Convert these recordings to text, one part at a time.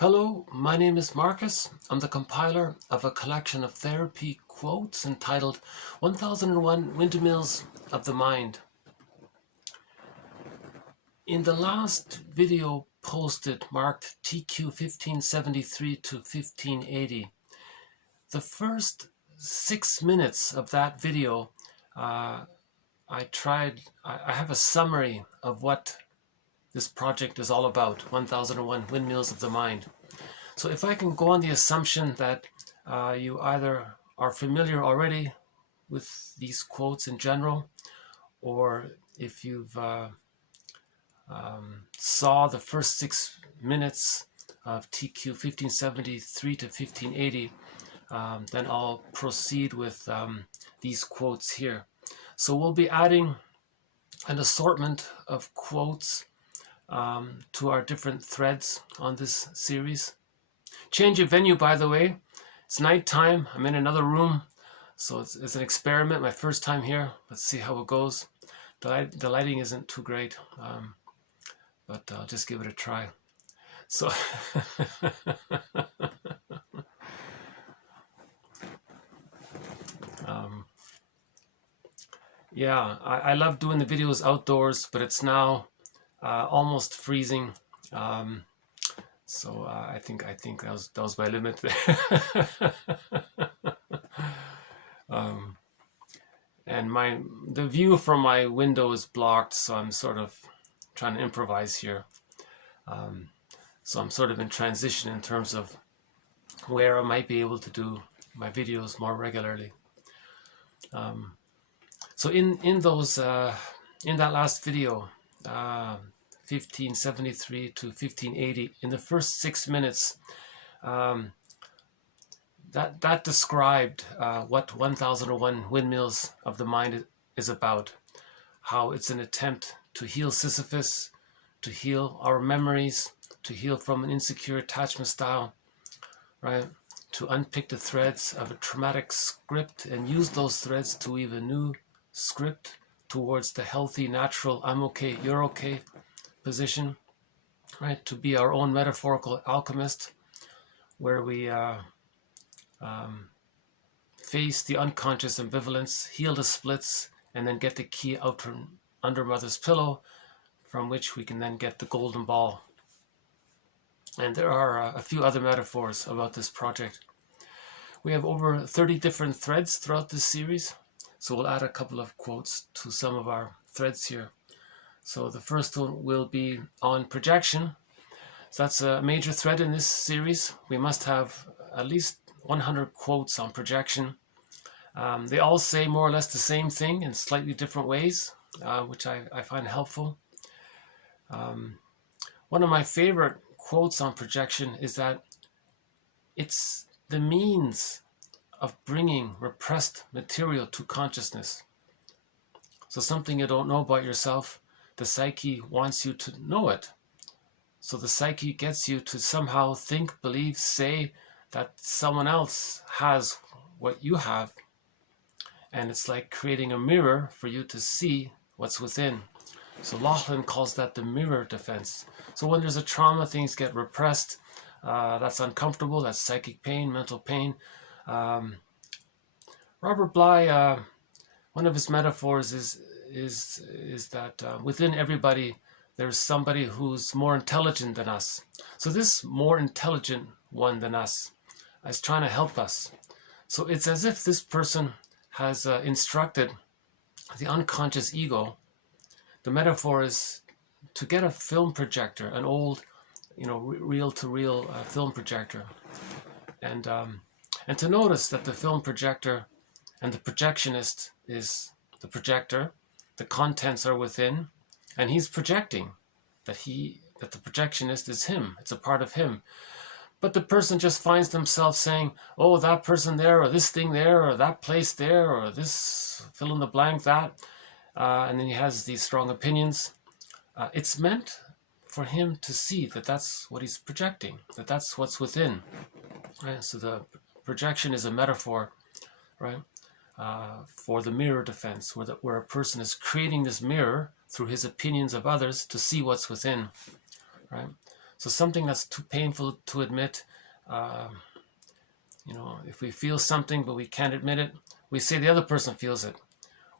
Hello, my name is Marcus. I'm the compiler of a collection of therapy quotes entitled 1001 Windmills of the Mind. In the last video posted marked TQ 1573 to 1580, the first 6 minutes of that video, I have a summary of what this project is all about, 1001 Windmills of the Mind. So if I can go on the assumption that you either are familiar already with these quotes in general, or if you've saw the first 6 minutes of TQ 1573 to 1580, then I'll proceed with these quotes here. So we'll be adding an assortment of quotes to our different threads on this series. Change of venue, by the way. It's nighttime. I'm in another room, so it's an experiment. My first time here. Let's see how it goes. The lighting isn't too great, but I'll just give it a try. So yeah, I love doing the videos outdoors, but it's now almost freezing. So I think that was my limit there. And the view from my window is blocked, so I'm sort of trying to improvise here. So I'm sort of in transition in terms of where I might be able to do my videos more regularly. So in that last video, 1573 to 1580, in the first 6 minutes, that described what 1001 Windmills of the Mind is about. How it's an attempt to heal Sisyphus, to heal our memories, to heal from an insecure attachment style, right? To unpick the threads of a traumatic script and use those threads to weave a new script towards the healthy, natural, I'm okay, you're okay position, right? To be our own metaphorical alchemist, where we face the unconscious ambivalence, heal the splits, and then get the key out from under mother's pillow, from which we can then get the golden ball. And there are a few other metaphors about this project. We have over 30 different threads throughout this series, so we'll add a couple of quotes to some of our threads here. So the first one will be on projection. So that's a major thread in this series. We must have at least 100 quotes on projection. They all say more or less the same thing in slightly different ways, which I find helpful. One of my favorite quotes on projection is that it's the means of bringing repressed material to consciousness. So something you don't know about yourself, the psyche wants you to know it. So the psyche gets you to somehow think, believe, say that someone else has what you have. And it's like creating a mirror for you to see what's within. So Laughlin calls that the mirror defense. So when there's a trauma, things get repressed. That's uncomfortable. That's psychic pain, mental pain. Robert Bly, one of his metaphors is that within everybody there's somebody who's more intelligent than us. So this more intelligent one than us is trying to help us. So it's as if this person has instructed the unconscious ego. The metaphor is to get a film projector, an old, reel-to-reel film projector, and to notice that the film projector and the projectionist is the projector. The contents are within, and he's projecting that the projectionist is him. It's a part of him. But the person just finds themselves saying, oh, that person there, or this thing there, or that place there, or this fill in the blank, that. And then he has these strong opinions. It's meant for him to see that that's what he's projecting, that that's what's within. Right? So the projection is a metaphor, right? For the mirror defense, where a person is creating this mirror through his opinions of others to see what's within, right? So something that's too painful to admit, if we feel something but we can't admit it, we say the other person feels it.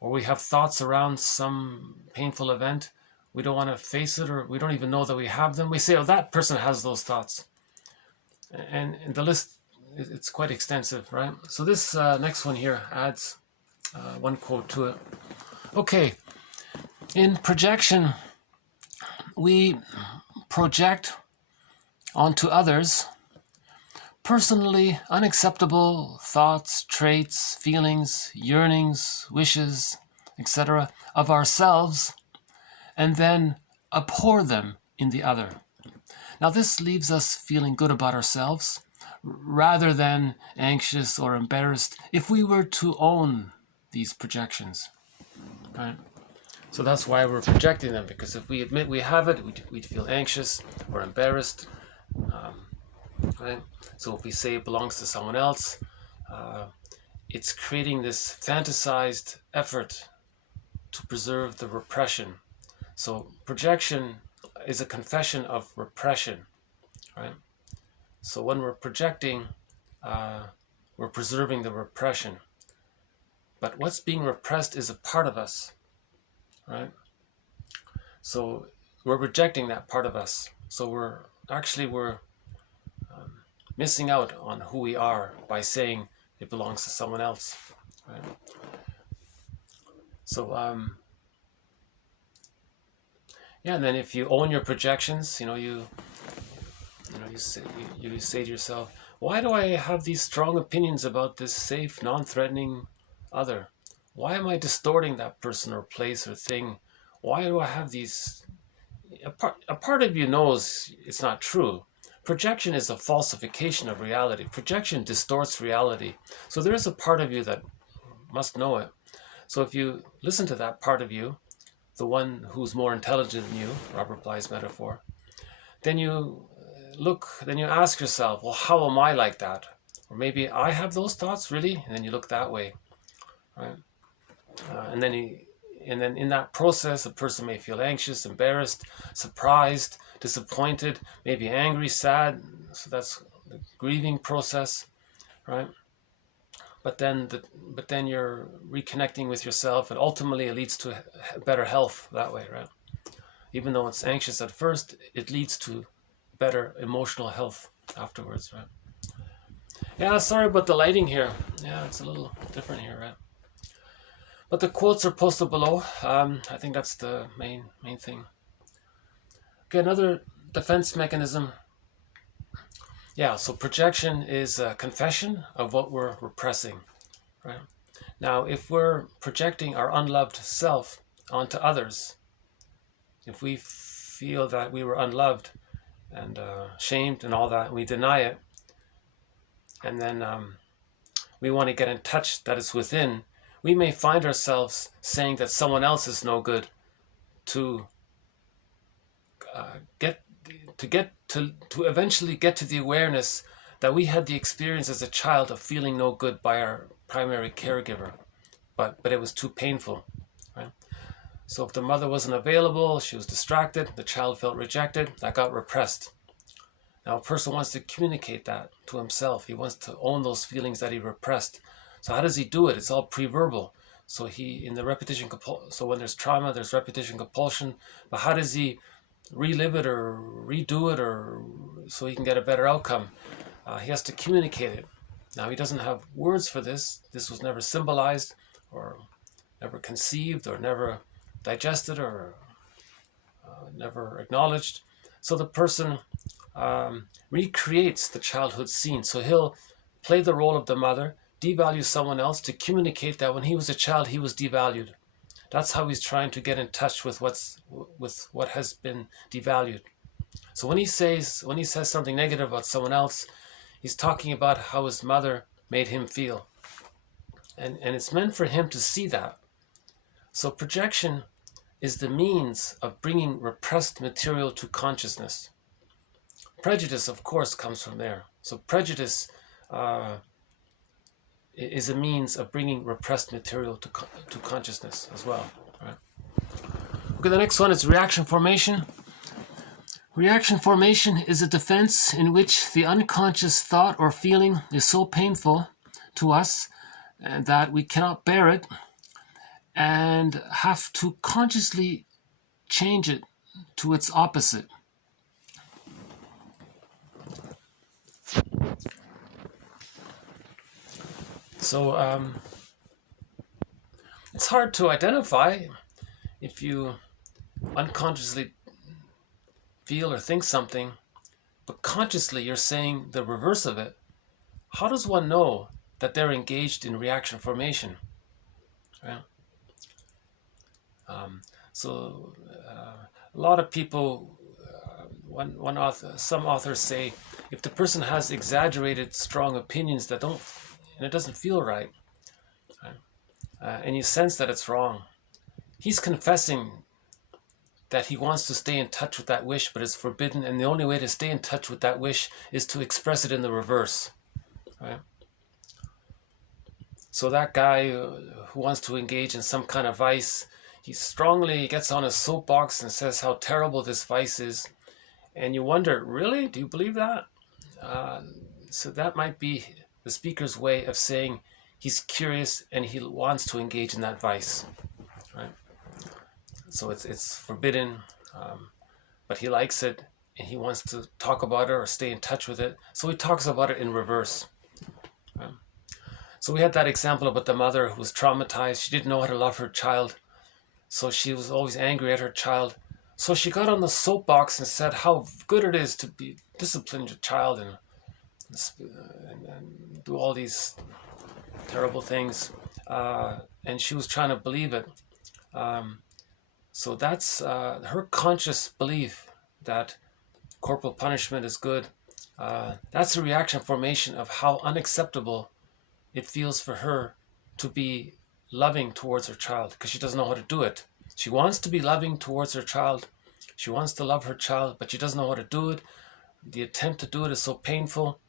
Or we have thoughts around some painful event, we don't want to face it, or we don't even know that we have them. We say, oh, that person has those thoughts. And the list, it's quite extensive, right? So this next one here adds one quote to it. Okay, in projection, we project onto others personally unacceptable thoughts, traits, feelings, yearnings, wishes, etc. of ourselves, and then abhor them in the other. Now this leaves us feeling good about ourselves rather than anxious or embarrassed if we were to own these projections, right? So that's why we're projecting them, because if we admit we have it, we'd feel anxious or embarrassed, right? So if we say it belongs to someone else, it's creating this fantasized effort to preserve the repression. So projection is a confession of repression, right? So when we're projecting, we're preserving the repression. But what's being repressed is a part of us, right? So we're rejecting that part of us. So we're missing out on who we are by saying it belongs to someone else, right? So and then if you own your projections, you say to yourself, why do I have these strong opinions about this safe, non-threatening other? Why am I distorting that person or place or thing? Why do I have these? A part of you knows it's not true. Projection is a falsification of reality. Projection distorts reality. So there is a part of you that must know it. So if you listen to that part of you, the one who's more intelligent than you, Robert Bly's metaphor, then you ask yourself, well, how am I like that? Or maybe I have those thoughts, really? And then you look that way, right? And then in that process, a person may feel anxious, embarrassed, surprised, disappointed, maybe angry, sad. So that's the grieving process, right? But then you're reconnecting with yourself, and ultimately it leads to better health that way, right? Even though it's anxious at first, it leads to better emotional health afterwards, right? Yeah, sorry about the lighting here. Yeah, it's a little different here, right? But the quotes are posted below. I think that's the main thing. Okay, another defense mechanism. Yeah, so projection is a confession of what we're repressing, right? Now, if we're projecting our unloved self onto others, if we feel that we were unloved and shamed and all that, we deny it, and then we want to get in touch that it's within, we may find ourselves saying that someone else is no good to eventually get to the awareness that we had the experience as a child of feeling no good by our primary caregiver, but it was too painful, right? So if the mother wasn't available, she was distracted, the child felt rejected, that got repressed. Now a person wants to communicate that to himself. He wants to own those feelings that he repressed. So how does he do it? It's all pre-verbal. So so when there's trauma, there's repetition compulsion. But how does he relive it or redo it, or so he can get a better outcome? He has to communicate it. Now he doesn't have words for this. This was never symbolized, or never conceived, or never digested, or never acknowledged. So the person recreates the childhood scene. So he'll play the role of the mother, devalue someone else to communicate that when he was a child, he was devalued. That's how he's trying to get in touch with what has been devalued. So when he says something negative about someone else, he's talking about how his mother made him feel. And it's meant for him to see that. So projection is the means of bringing repressed material to consciousness. Prejudice, of course, comes from there. So prejudice is a means of bringing repressed material to consciousness as well. Right? Okay, the next one is reaction formation. Reaction formation is a defense in which the unconscious thought or feeling is so painful to us that we cannot bear it and have to consciously change it to its opposite. So it's hard to identify if you unconsciously feel or think something, but consciously you're saying the reverse of it. How does one know that they're engaged in reaction formation? Right? A lot of people, some authors say, if the person has exaggerated, strong opinions and it doesn't feel right, and you sense that it's wrong, he's confessing that he wants to stay in touch with that wish, but it's forbidden, and the only way to stay in touch with that wish is to express it in the reverse. Right? So that guy who wants to engage in some kind of vice, he gets on a soapbox and says how terrible this vice is, and you wonder, really? Do you believe that? So that might be the speaker's way of saying he's curious and he wants to engage in that vice. Right? So it's forbidden, but he likes it and he wants to talk about it or stay in touch with it. So he talks about it in reverse. So we had that example about the mother who was traumatized. She didn't know how to love her child. So she was always angry at her child. So she got on the soapbox and said how good it is to be discipline your child and do all these terrible things. And she was trying to believe it. So that's her conscious belief that corporal punishment is good. That's a reaction formation of how unacceptable it feels for her to be loving towards her child, because she doesn't know how to do it. She wants to be loving towards her child. She wants to love her child, but she doesn't know how to do it. The attempt to do it is so painful,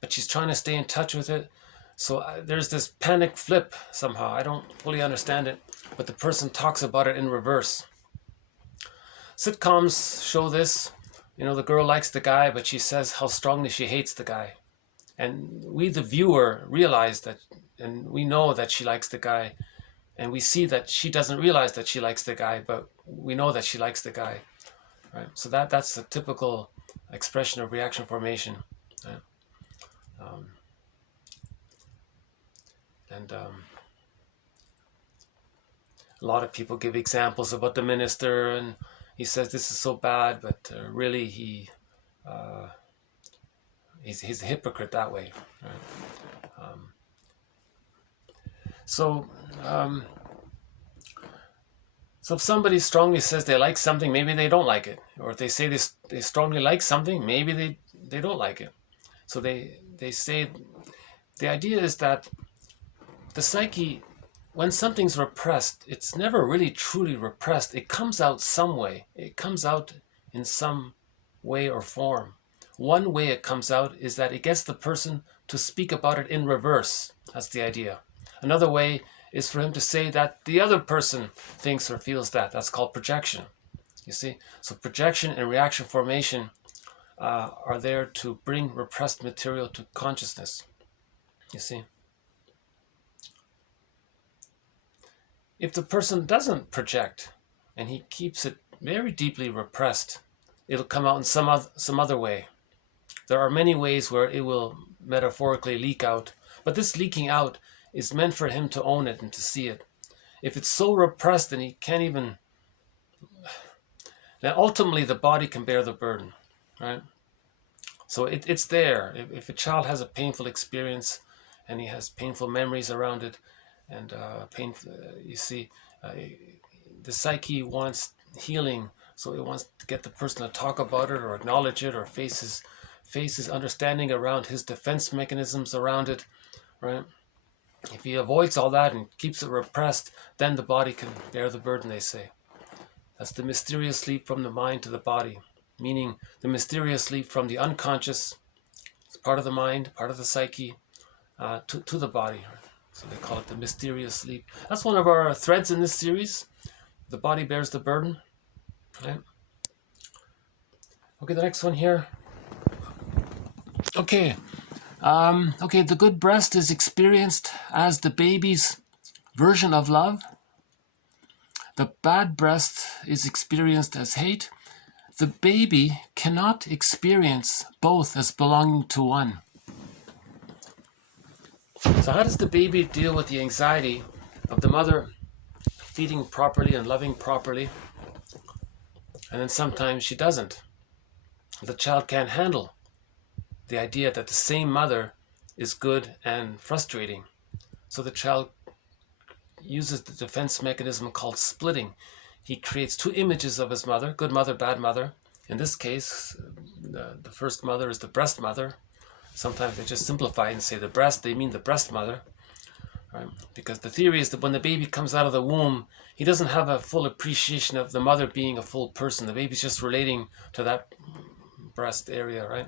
but she's trying to stay in touch with it. So there's this panic flip somehow. I don't fully understand it, but the person talks about it in reverse. Sitcoms show this. The girl likes the guy, but she says how strongly she hates the guy. And we, the viewer, realize that, and we know that she likes the guy, and we see that she doesn't realize that she likes the guy, but we know that she likes the guy. Right? So that's a typical expression of reaction formation. Right? A lot of people give examples about the minister, and he says this is so bad, but really he's a hypocrite that way. Right? So if somebody strongly says they like something, maybe they don't like it. Or if they say they strongly like something, maybe they don't like it. So they say, the idea is that the psyche, when something's repressed, it's never really truly repressed. It comes out some way. It comes out in some way or form. One way it comes out is that it gets the person to speak about it in reverse. That's the idea. Another way is for him to say that the other person thinks or feels that. That's called projection. You see? So projection and reaction formation are there to bring repressed material to consciousness. You see? If the person doesn't project and he keeps it very deeply repressed, it'll come out in some other way. There are many ways where it will metaphorically leak out, but this leaking out is meant for him to own it and to see it. If it's so repressed and he can't even, then ultimately the body can bear the burden, right? So it's there. If a child has a painful experience and he has painful memories around it, and you see, the psyche wants healing, so it wants to get the person to talk about it or acknowledge it or face his understanding around his defense mechanisms around it, right? If he avoids all that and keeps it repressed, then the body can bear the burden, they say. That's the mysterious leap from the mind to the body, meaning the mysterious leap from the unconscious, part of the mind, part of the psyche, to the body. So they call it the mysterious leap. That's one of our threads in this series. The body bears the burden. Right? Okay, the next one here. Okay. Okay, the good breast is experienced as the baby's version of love. The bad breast is experienced as hate. The baby cannot experience both as belonging to one. So how does the baby deal with the anxiety of the mother feeding properly and loving properly, and then sometimes she doesn't? The child can't handle the idea that the same mother is good and frustrating. So the child uses the defense mechanism called splitting. He creates two images of his mother, good mother, bad mother. In this case, the first mother is the breast mother. Sometimes they just simplify and say the breast, they mean the breast mother. Right? Because the theory is that when the baby comes out of the womb, he doesn't have a full appreciation of the mother being a full person. The baby's just relating to that breast area, right?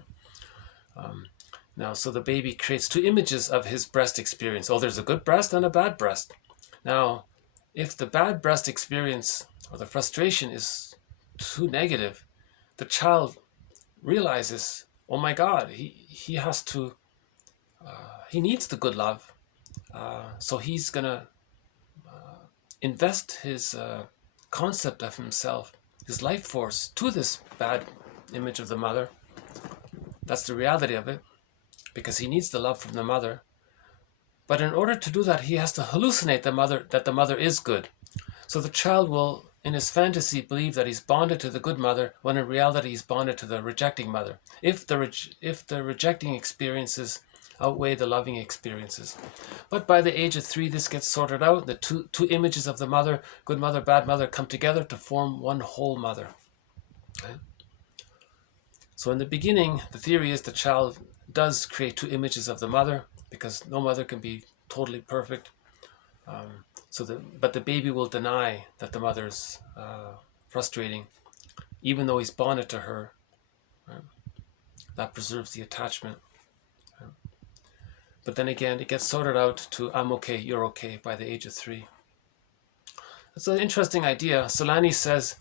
Now, so the baby creates two images of his breast experience. Oh, there's a good breast and a bad breast. Now, if the bad breast experience or the frustration is too negative, the child realizes, oh my God, he has to, he needs the good love. So he's going to invest his concept of himself, his life force, to this bad image of the mother. That's the reality of it, because he needs the love from the mother. But in order to do that, he has to hallucinate that the mother is good. So the child will, in his fantasy, believe that he's bonded to the good mother, when in reality he's bonded to the rejecting mother. If the rejecting experiences outweigh the loving experiences. But by the age of 3, this gets sorted out. The two images of the mother, good mother, bad mother, come together to form one whole mother. Right? So in the beginning, the theory is the child does create two images of the mother, because no mother can be totally perfect. But the baby will deny that the mother's frustrating, even though he's bonded to her. Right? That preserves the attachment. Right? But then again, it gets sorted out to I'm okay, you're okay by the age of 3. It's an interesting idea. Solani says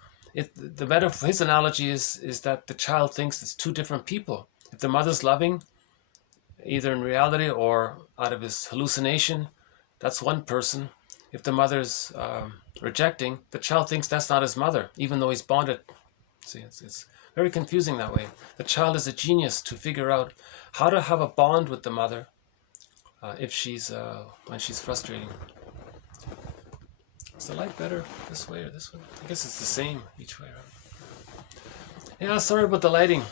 the metaphor, his analogy is that the child thinks it's two different people. If the mother's loving, either in reality or out of his hallucination, that's one person. If the mother's rejecting, the child thinks that's not his mother, even though he's bonded. See, it's very confusing that way. The child is a genius to figure out how to have a bond with the mother if she's when she's frustrating. Is the light better this way or this way? I guess it's the same each way, right? Yeah, sorry about the lighting.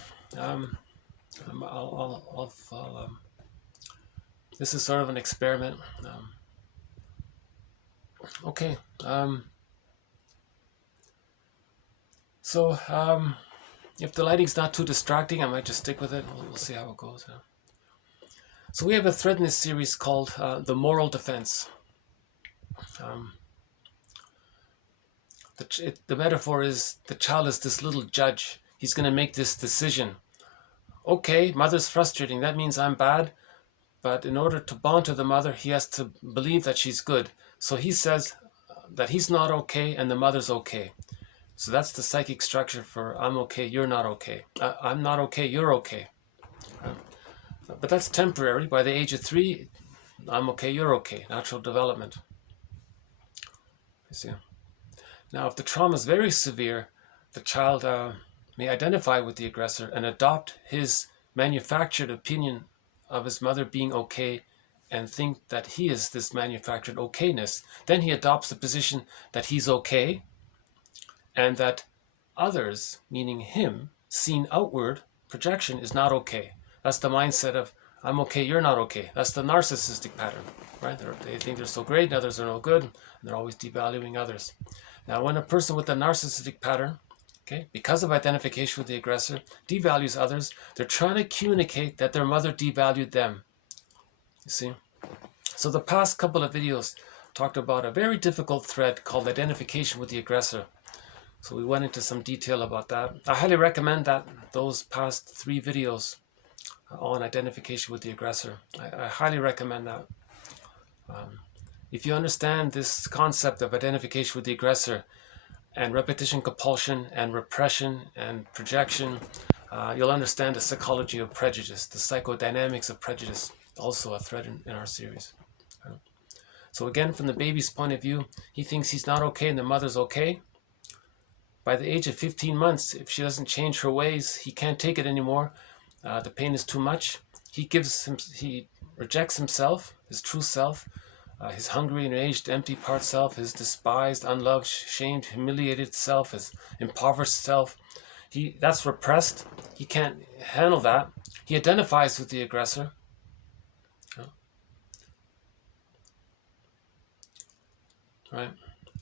This is sort of an experiment. Okay. If the lighting's not too distracting, I might just stick with it. We'll see how it goes. Yeah. So we have a thread in this series called the moral defense. The metaphor is the child is this little judge. He's going to make this decision. Okay, mother's frustrating. That means I'm bad. But in order to bond to the mother, he has to believe that she's good. So he says that he's not okay and the mother's okay. So that's the psychic structure for I'm okay, you're not okay. I'm not okay, you're okay. But that's temporary. By the age of 3, I'm okay, you're okay. Natural development. You see? Now, if the trauma is very severe, the child may identify with the aggressor and adopt his manufactured opinion of his mother being okay and think that he is this manufactured okayness. Then he adopts the position that he's okay and that others, meaning him, seen outward projection is not okay. That's the mindset of I'm okay, you're not okay. That's the narcissistic pattern, right? They think they're so great and others are no good, and they're always devaluing others. Now, when a person with a narcissistic pattern, okay, because of identification with the aggressor, devalues others, they're trying to communicate that their mother devalued them. You see? So the past couple of videos talked about a very difficult thread called identification with the aggressor. So we went into some detail about that. I highly recommend those past 3 videos on identification with the aggressor. I highly recommend that. If you understand this concept of identification with the aggressor and repetition compulsion and repression and projection, you'll understand the psychology of prejudice, the psychodynamics of prejudice, also a thread in our series. So again, from the baby's point of view, he thinks he's not okay and the mother's okay. By the age of 15 months, if she doesn't change her ways, he can't take it anymore. The pain is too much. He rejects himself, his true self, his hungry, enraged, empty part self, his despised, unloved, shamed, humiliated self, his impoverished self. That's repressed. He can't handle that. He identifies with the aggressor. Right?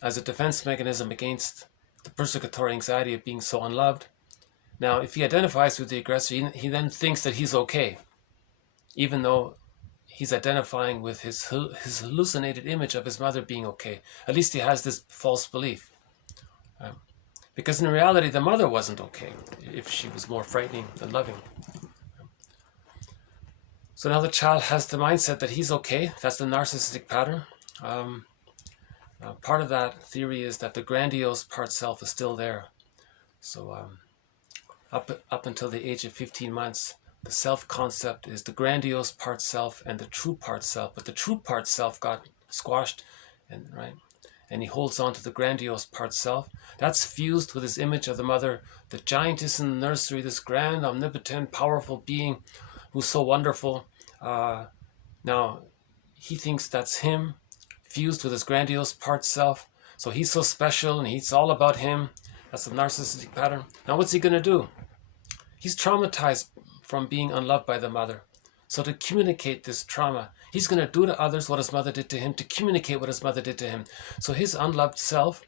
As a defense mechanism against the persecutory anxiety of being so unloved. Now, if he identifies with the aggressor, he then thinks that he's okay, even though he's identifying with his hallucinated image of his mother being okay. At least he has this false belief. Because in reality, the mother wasn't okay if she was more frightening than loving. So now the child has the mindset that he's okay. That's the narcissistic pattern. Part of that theory is that the grandiose part self is still there. So up until the age of 15 months, the self-concept is the grandiose part self and the true part self. But the true part self got squashed, and he holds on to the grandiose part self. That's fused with his image of the mother, the giantess in the nursery, this grand, omnipotent, powerful being who's so wonderful. Now, he thinks that's him, fused with his grandiose part self. So he's so special and he's all about him. That's the narcissistic pattern. Now what's he going to do? He's traumatized from being unloved by the mother. So to communicate this trauma, he's going to do to others what his mother did to him, to communicate what his mother did to him. So his unloved self,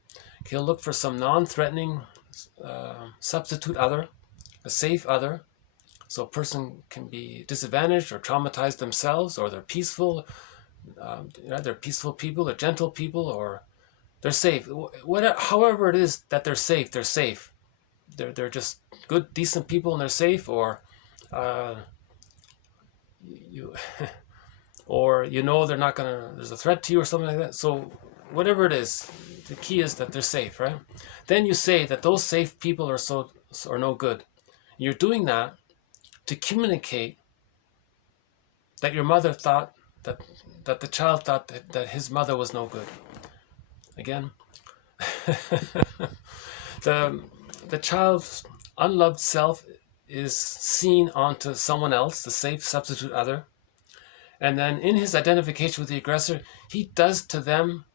he'll look for some non-threatening substitute other, a safe other. So a person can be disadvantaged or traumatized themselves, or they're peaceful. They're peaceful people, they're gentle people, or they're safe. However it is that they're safe, they're safe. They're just good, decent people and they're safe, or or they're not gonna, there's a threat to you or something like that. So whatever it is, the key is that they're safe, right? Then you say that those safe people are no good. You're doing that to communicate that your mother thought that the child thought that his mother was no good. Again, the child's unloved self is seen onto someone else, the safe substitute other, and then in his identification with the aggressor, he does to them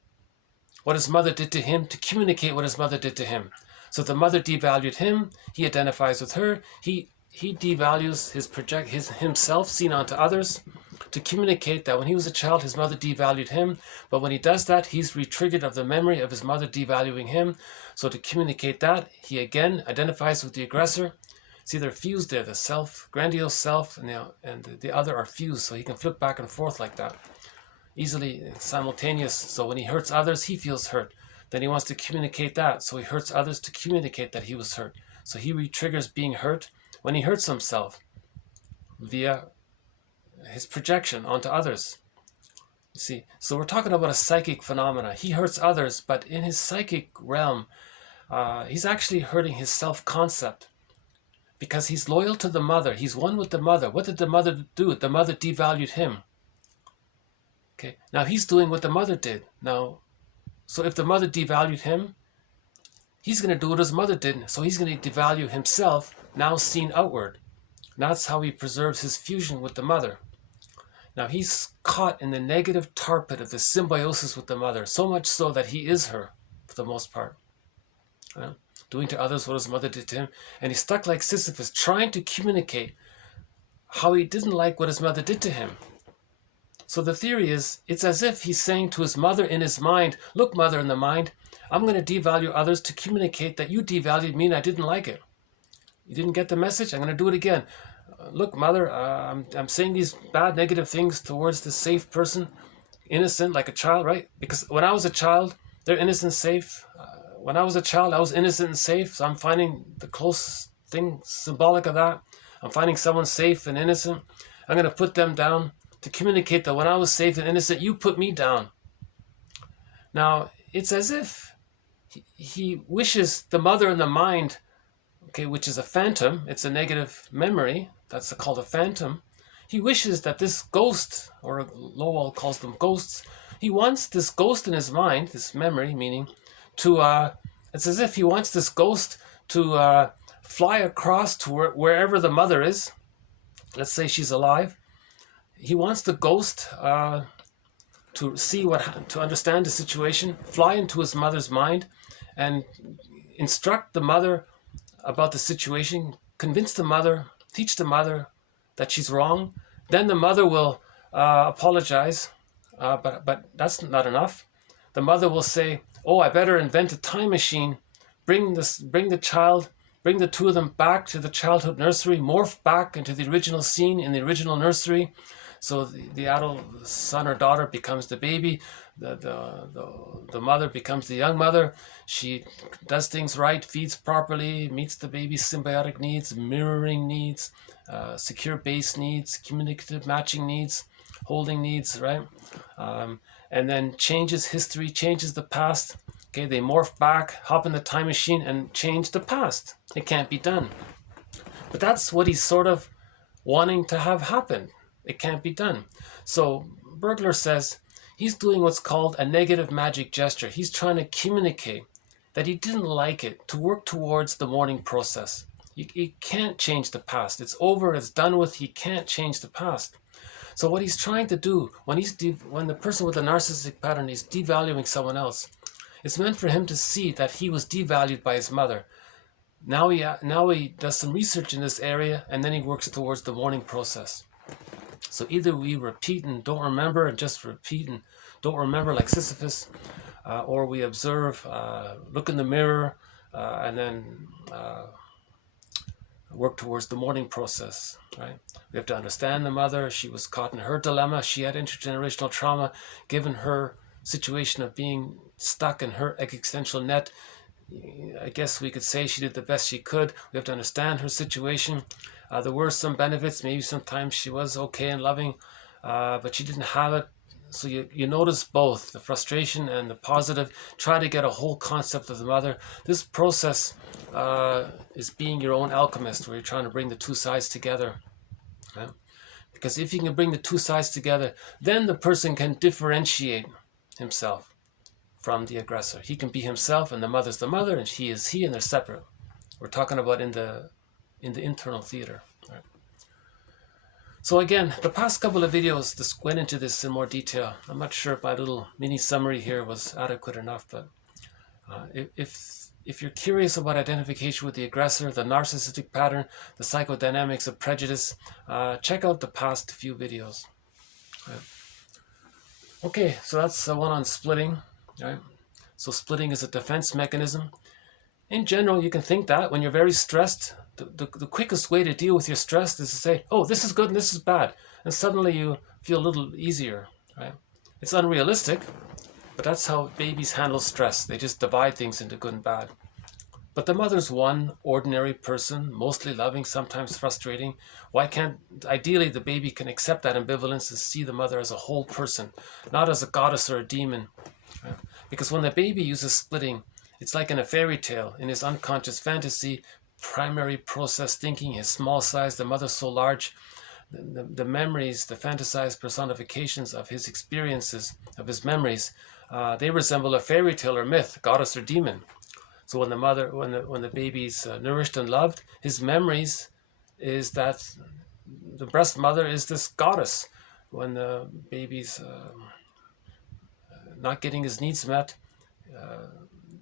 what his mother did to him to communicate what his mother did to him. So the mother devalued him, he identifies with her, he devalues himself seen onto others, to communicate that when he was a child, his mother devalued him. But when he does that, he's re-triggered of the memory of his mother devaluing him. So to communicate that, he again identifies with the aggressor. See, they're fused there. The grandiose self, and the other are fused. So he can flip back and forth like that, easily, simultaneous. So when he hurts others, he feels hurt. Then he wants to communicate that. So he hurts others to communicate that he was hurt. So he re-triggers being hurt when he hurts himself via his projection onto others. You see, so we're talking about a psychic phenomena. He hurts others, but in his psychic realm, he's actually hurting his self-concept because he's loyal to the mother. He's one with the mother. What did the mother do? The mother devalued him. Okay, now he's doing what the mother did. Now, so if the mother devalued him, he's going to do what his mother did. So he's going to devalue himself, now seen outward. That's how he preserves his fusion with the mother. Now he's caught in the negative tar pit of the symbiosis with the mother, so much so that he is her, for the most part. Doing to others what his mother did to him. And he's stuck like Sisyphus, trying to communicate how he didn't like what his mother did to him. So the theory is, it's as if he's saying to his mother in his mind, look, mother in the mind, I'm going to devalue others to communicate that you devalued me and I didn't like it. You didn't get the message? I'm going to do it again. Look, mother, I'm saying these bad, negative things towards this safe person, innocent, like a child, right? Because when I was a child, they're innocent, safe. When I was a child, I was innocent and safe. So I'm finding the close thing symbolic of that. I'm finding someone safe and innocent. I'm going to put them down to communicate that when I was safe and innocent, you put me down. Now, it's as if he wishes the mother in the mind okay, which is a phantom. It's a negative memory. That's called a phantom. He wishes that this ghost, or Lowell calls them ghosts, he wants this ghost in his mind, this memory, meaning to, it's as if he wants this ghost to fly across to wherever the mother is. Let's say she's alive. He wants the ghost to see to understand the situation, fly into his mother's mind, and instruct the mother about the situation, convince the mother, teach the mother that she's wrong. Then the mother will apologize, but that's not enough. The mother will say, "Oh, I better invent a time machine, bring the two of them back to the childhood nursery, morph back into the original scene in the original nursery." So the adult son or daughter becomes the baby, the mother becomes the young mother. She does things right, feeds properly, meets the baby's symbiotic needs, mirroring needs, secure base needs, communicative matching needs, holding needs, right? And then changes history, changes the past. Okay, they morph back, hop in the time machine, and change the past. It can't be done. But that's what he's sort of wanting to have happen. It can't be done. So Bergler says he's doing what's called a negative magic gesture. He's trying to communicate that he didn't like it, to work towards the mourning process. You can't change the past. It's over, it's done with. He can't change the past. So what he's trying to do, when the person with a narcissistic pattern is devaluing someone else, it's meant for him to see that he was devalued by his mother. Now he does some research in this area, and then he works towards the mourning process. So either we repeat and don't remember, and just repeat and don't remember like Sisyphus, or we observe, look in the mirror, and then work towards the mourning process, right? We have to understand the mother. She was caught in her dilemma. She had intergenerational trauma. Given her situation of being stuck in her existential net, I guess we could say she did the best she could. We have to understand her situation. There were some benefits. Maybe sometimes she was okay and loving, but she didn't have it. So you notice both, the frustration and the positive. Try to get a whole concept of the mother. This process is being your own alchemist, where you're trying to bring the two sides together. Right? Because if you can bring the two sides together, then the person can differentiate himself from the aggressor. He can be himself, and the mother's the mother, and he is he, and they're separate. We're talking about in the internal theater. Right? So again, the past couple of videos just went into this in more detail. I'm not sure if my little mini summary here was adequate enough, but if you're curious about identification with the aggressor, the narcissistic pattern, the psychodynamics of prejudice, check out the past few videos. Right? Okay, so that's the one on splitting. Right? So splitting is a defense mechanism. In general, you can think that when you're very stressed, the quickest way to deal with your stress is to say, oh, this is good and this is bad. And suddenly you feel a little easier. Right? It's unrealistic, but that's how babies handle stress. They just divide things into good and bad. But the mother's one ordinary person, mostly loving, sometimes frustrating. Why can't, ideally, the baby can accept that ambivalence and see the mother as a whole person, not as a goddess or a demon. Right? Because when the baby uses splitting, it's like in a fairy tale. In his unconscious fantasy, primary process thinking, his small size, the mother so large, the memories, the fantasized personifications of his experiences, of his memories, they resemble a fairy tale or myth, goddess or demon. So when the baby's nourished and loved, his memories is that the breast mother is this goddess. When the baby's not getting his needs met,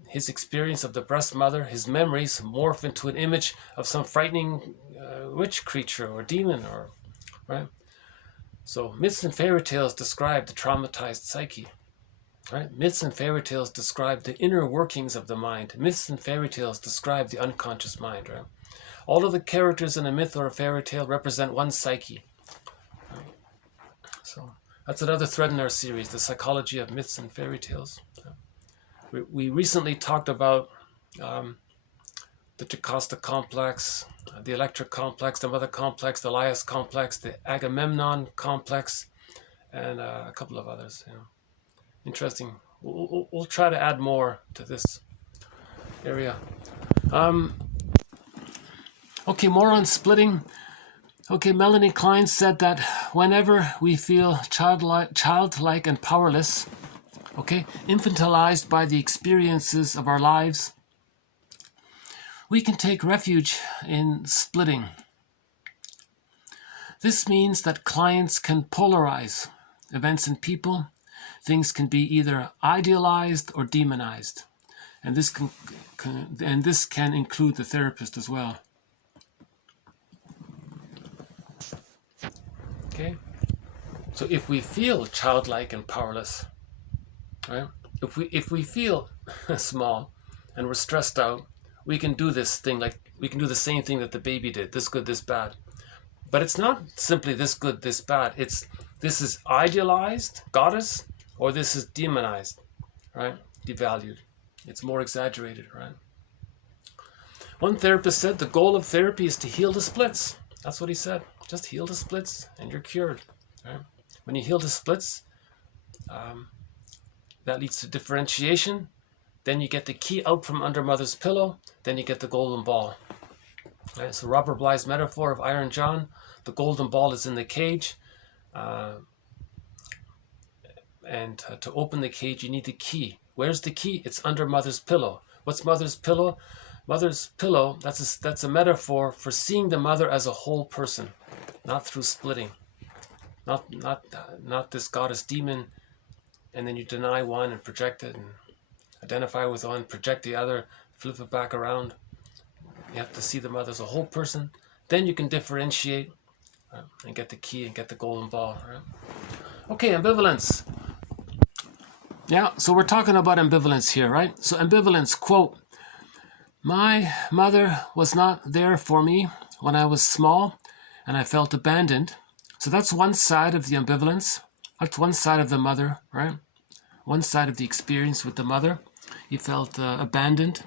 his experience of the breast mother, his memories morph into an image of some frightening witch creature or demon, or right. So myths and fairy tales describe the traumatized psyche. Right? Myths and fairy tales describe the inner workings of the mind. Myths and fairy tales describe the unconscious mind. Right? All of the characters in a myth or a fairy tale represent one psyche. Right? So that's another thread in our series, the psychology of myths and fairy tales. We recently talked about the Jocasta complex, the Electra complex, the Mother complex, the Laius complex, the Agamemnon complex, and a couple of others. You know. Interesting. We'll try to add more to this area. Okay, more on splitting. Okay, Melanie Klein said that whenever we feel childlike and powerless, okay, infantilized by the experiences of our lives, we can take refuge in splitting. This means that clients can polarize events and people. Things can be either idealized or demonized. And this can include the therapist as well. Okay? So if we feel childlike and powerless, right? If we feel small and we're stressed out, we can do this thing, like we can do the same thing that the baby did, this good, this bad. But it's not simply this good, this bad. It's this is idealized, goddess, or this is demonized, right? Devalued. It's more exaggerated, right? One therapist said the goal of therapy is to heal the splits. That's what he said. Just heal the splits and you're cured, right? When you heal the splits, that leads to differentiation. Then you get the key out from under mother's pillow. Then you get the golden ball. Right? So Robert Bly's metaphor of Iron John, the golden ball is in the cage. And to open the cage, you need the key. Where's the key? It's under mother's pillow. What's mother's pillow? Mother's pillow, that's a metaphor for seeing the mother as a whole person, not through splitting. Not this goddess demon, and then you deny one and project it and identify with one, project the other, flip it back around. You have to see the mother as a whole person. Then you can differentiate and get the key and get the golden ball. Right? Okay, ambivalence. Yeah, so we're talking about ambivalence here, right? So ambivalence, quote, "My mother was not there for me when I was small and I felt abandoned." So that's one side of the ambivalence. That's one side of the mother, right? One side of the experience with the mother. You felt abandoned.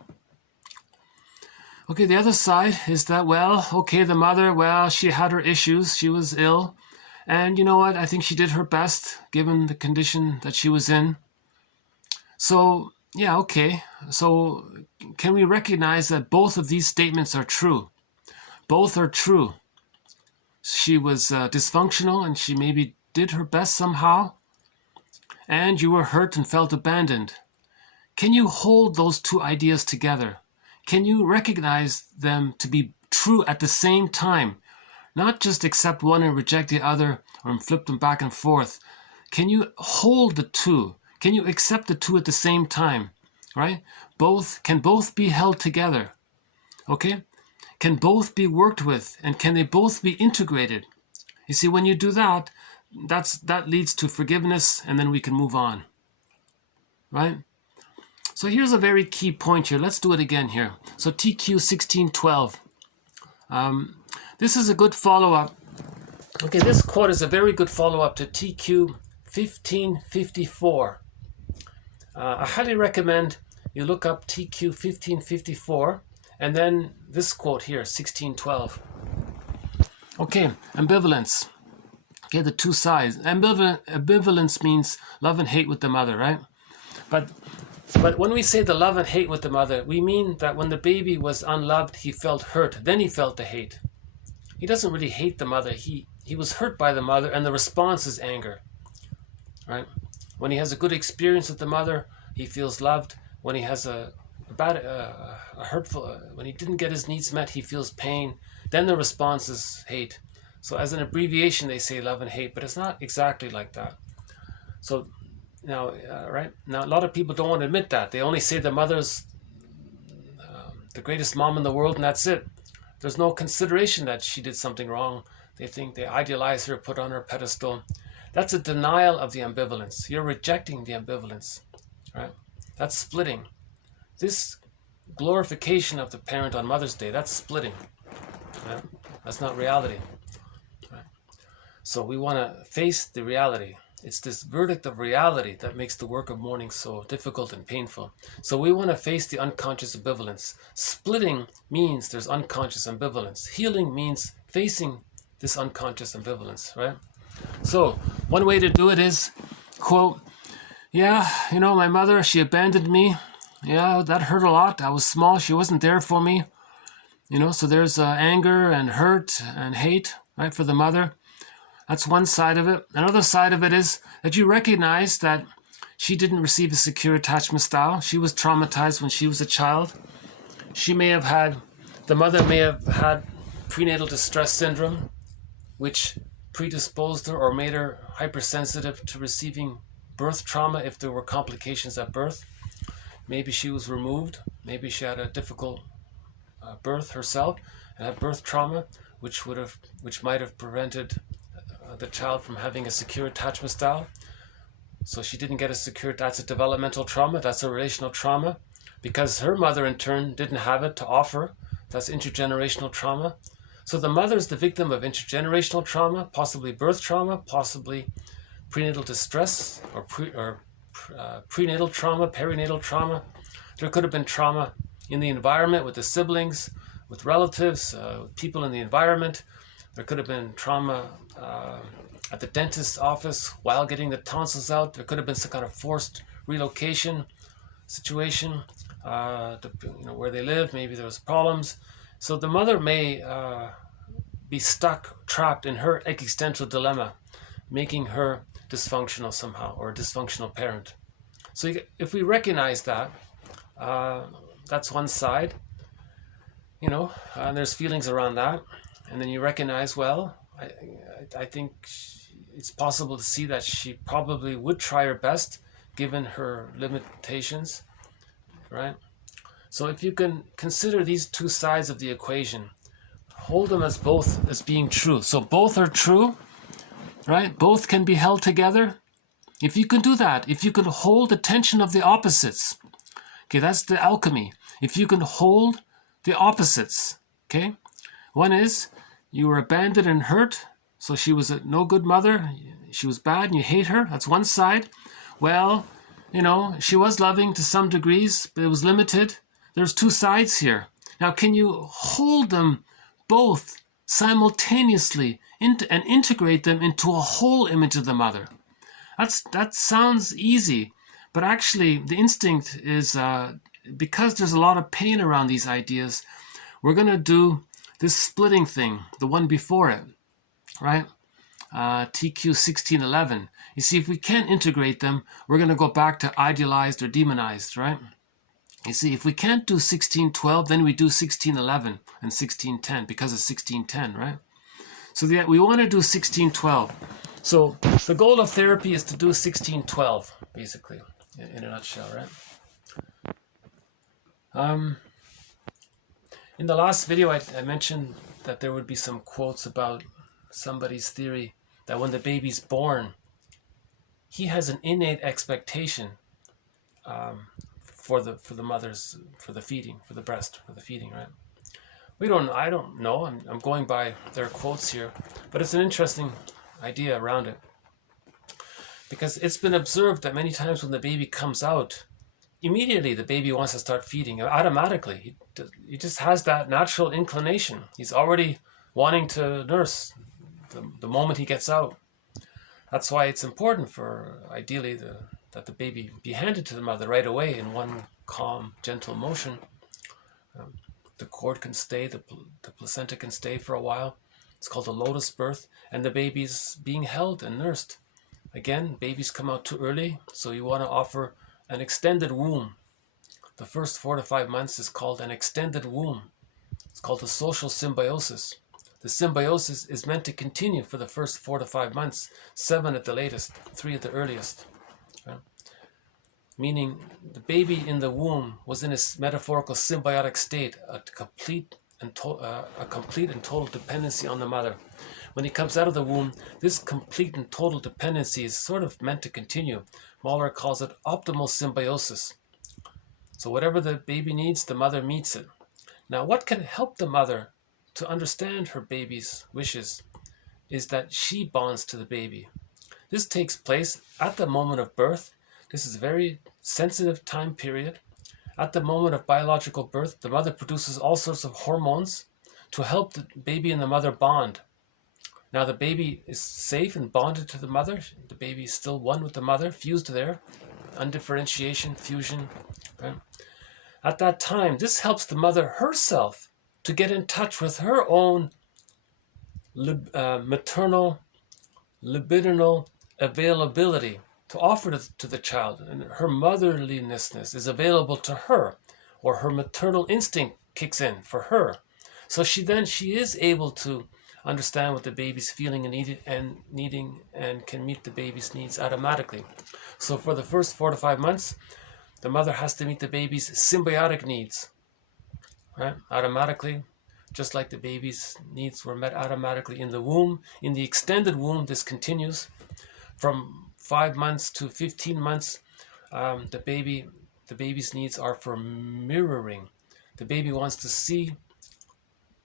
Okay, the other side is that, well, okay, the mother, well, she had her issues. She was ill. And you know what? I think she did her best given the condition that she was in. So, yeah, okay. So can we recognize that both of these statements are true? Both are true. She was dysfunctional and she maybe did her best somehow. And you were hurt and felt abandoned. Can you hold those two ideas together? Can you recognize them to be true at the same time? Not just accept one and reject the other or flip them back and forth. Can you hold the two? Can you accept the two at the same time? Right? Can both be held together? Okay? Can both be worked with, and can they both be integrated? You see, when you do that, that leads to forgiveness, and then we can move on. Right? So here's a very key point here. Let's do it again here. So TQ 1612. This is a good follow-up. Okay, this quote is a very good follow-up to TQ 1554. I highly recommend you look up TQ 1554 and then this quote here, 1612. Okay, ambivalence. Okay, the two sides. Ambivalence means love and hate with the mother, right? But when we say the love and hate with the mother, we mean that when the baby was unloved, he felt hurt. Then he felt the hate. He doesn't really hate the mother. He was hurt by the mother, and the response is anger. Right? When he has a good experience with the mother, he feels loved. When he has a hurtful, when he didn't get his needs met, he feels pain. Then the response is hate. So as an abbreviation, they say love and hate, but it's not exactly like that. So now, right now, a lot of people don't want to admit that. They only say the mother's the greatest mom in the world, and that's it. There's no consideration that she did something wrong. They think they idealize her, put on her pedestal. That's a denial of the ambivalence. You're rejecting the ambivalence, right? That's splitting. This glorification of the parent on Mother's Day, that's splitting. Right? That's not reality. Right? So we want to face the reality. It's this verdict of reality that makes the work of mourning so difficult and painful. So we want to face the unconscious ambivalence. Splitting means there's unconscious ambivalence. Healing means facing this unconscious ambivalence, right? So one way to do it is, quote, "Yeah, you know, my mother, she abandoned me. Yeah, that hurt a lot. I was small. She wasn't there for me. So there's anger and hurt and hate, right, for the mother. That's one side of it. Another side of it is that you recognize that she didn't receive a secure attachment style. She was traumatized when she was a child. The mother may have had prenatal distress syndrome, which predisposed her or made her hypersensitive to receiving birth trauma if there were complications at birth. Maybe she was removed. Maybe she had a difficult birth herself and had birth trauma, which might have prevented the child from having a secure attachment style. So she didn't get a secure. That's a developmental trauma. That's a relational trauma, because her mother in turn didn't have it to offer. That's intergenerational trauma. So the mother is the victim of intergenerational trauma, possibly birth trauma, possibly prenatal distress, or prenatal trauma, perinatal trauma. There could have been trauma in the environment with the siblings, with relatives, with people in the environment. There could have been trauma at the dentist's office while getting the tonsils out. There could have been some kind of forced relocation situation, where they live. Maybe there was problems. So the mother may be trapped in her existential dilemma, making her dysfunctional somehow, or a dysfunctional parent. So if we recognize that, that's one side, and there's feelings around that. And then you recognize, well, I think it's possible to see that she probably would try her best given her limitations, right? So if you can consider these two sides of the equation, hold them as both as being true. So both are true, right? Both can be held together. If you can do that, if you can hold the tension of the opposites, okay, that's the alchemy. If you can hold the opposites, okay? One is you were abandoned and hurt, so she was a no good mother, she was bad and you hate her. That's one side. Well, she was loving to some degrees, but it was limited. There's two sides here. Now, can you hold them both simultaneously and integrate them into a whole image of the mother? That sounds easy, but actually the instinct is, because there's a lot of pain around these ideas, we're going to do this splitting thing, the one before it, right? TQ 1611. You see, if we can't integrate them, we're going to go back to idealized or demonized, right? You see, if we can't do 1612, then we do 1611 and 1610 because of 1610, right? So we want to do 1612. So the goal of therapy is to do 1612, basically, in a nutshell, right? In the last video, I mentioned that there would be some quotes about somebody's theory that when the baby's born, he has an innate expectation for the mother's, for the feeding, for the breast, for the feeding, right? I don't know. I'm going by their quotes here, but it's an interesting idea around it, because it's been observed that many times when the baby comes out, immediately the baby wants to start feeding automatically. He just has that natural inclination. He's already wanting to nurse the moment he gets out. That's why it's important for, ideally, that the baby be handed to the mother right away in one calm, gentle motion. The cord can stay, the placenta can stay for a while. It's called a lotus birth, and the baby's being held and nursed. Again, babies come out too early, so you want to offer an extended womb. The first 4 to 5 months is called an extended womb. It's called a social symbiosis. The symbiosis is meant to continue for the first 4 to 5 months, 7 at the latest, 3 at the earliest. Right? Meaning the baby in the womb was in a metaphorical symbiotic state, a complete and total dependency on the mother. When he comes out of the womb, this complete and total dependency is sort of meant to continue. Mahler calls it optimal symbiosis. So whatever the baby needs, the mother meets it. Now, what can help the mother to understand her baby's wishes is that she bonds to the baby. This takes place at the moment of birth. This is a very sensitive time period. At the moment of biological birth, the mother produces all sorts of hormones to help the baby and the mother bond. Now the baby is safe and bonded to the mother. The baby is still one with the mother, fused there. Undifferentiation, fusion. Right? At that time, this helps the mother herself to get in touch with her own maternal, libidinal availability to offer to the child. And her motherliness is available to her, or her maternal instinct kicks in for her. So she is able to understand what the baby's feeling and needing and can meet the baby's needs automatically. So for the first 4 to 5 months, the mother has to meet the baby's symbiotic needs, right? Automatically, just like the baby's needs were met automatically in the womb. In the extended womb, this continues from 5 months to 15 months. The baby's needs are for mirroring. The baby wants to see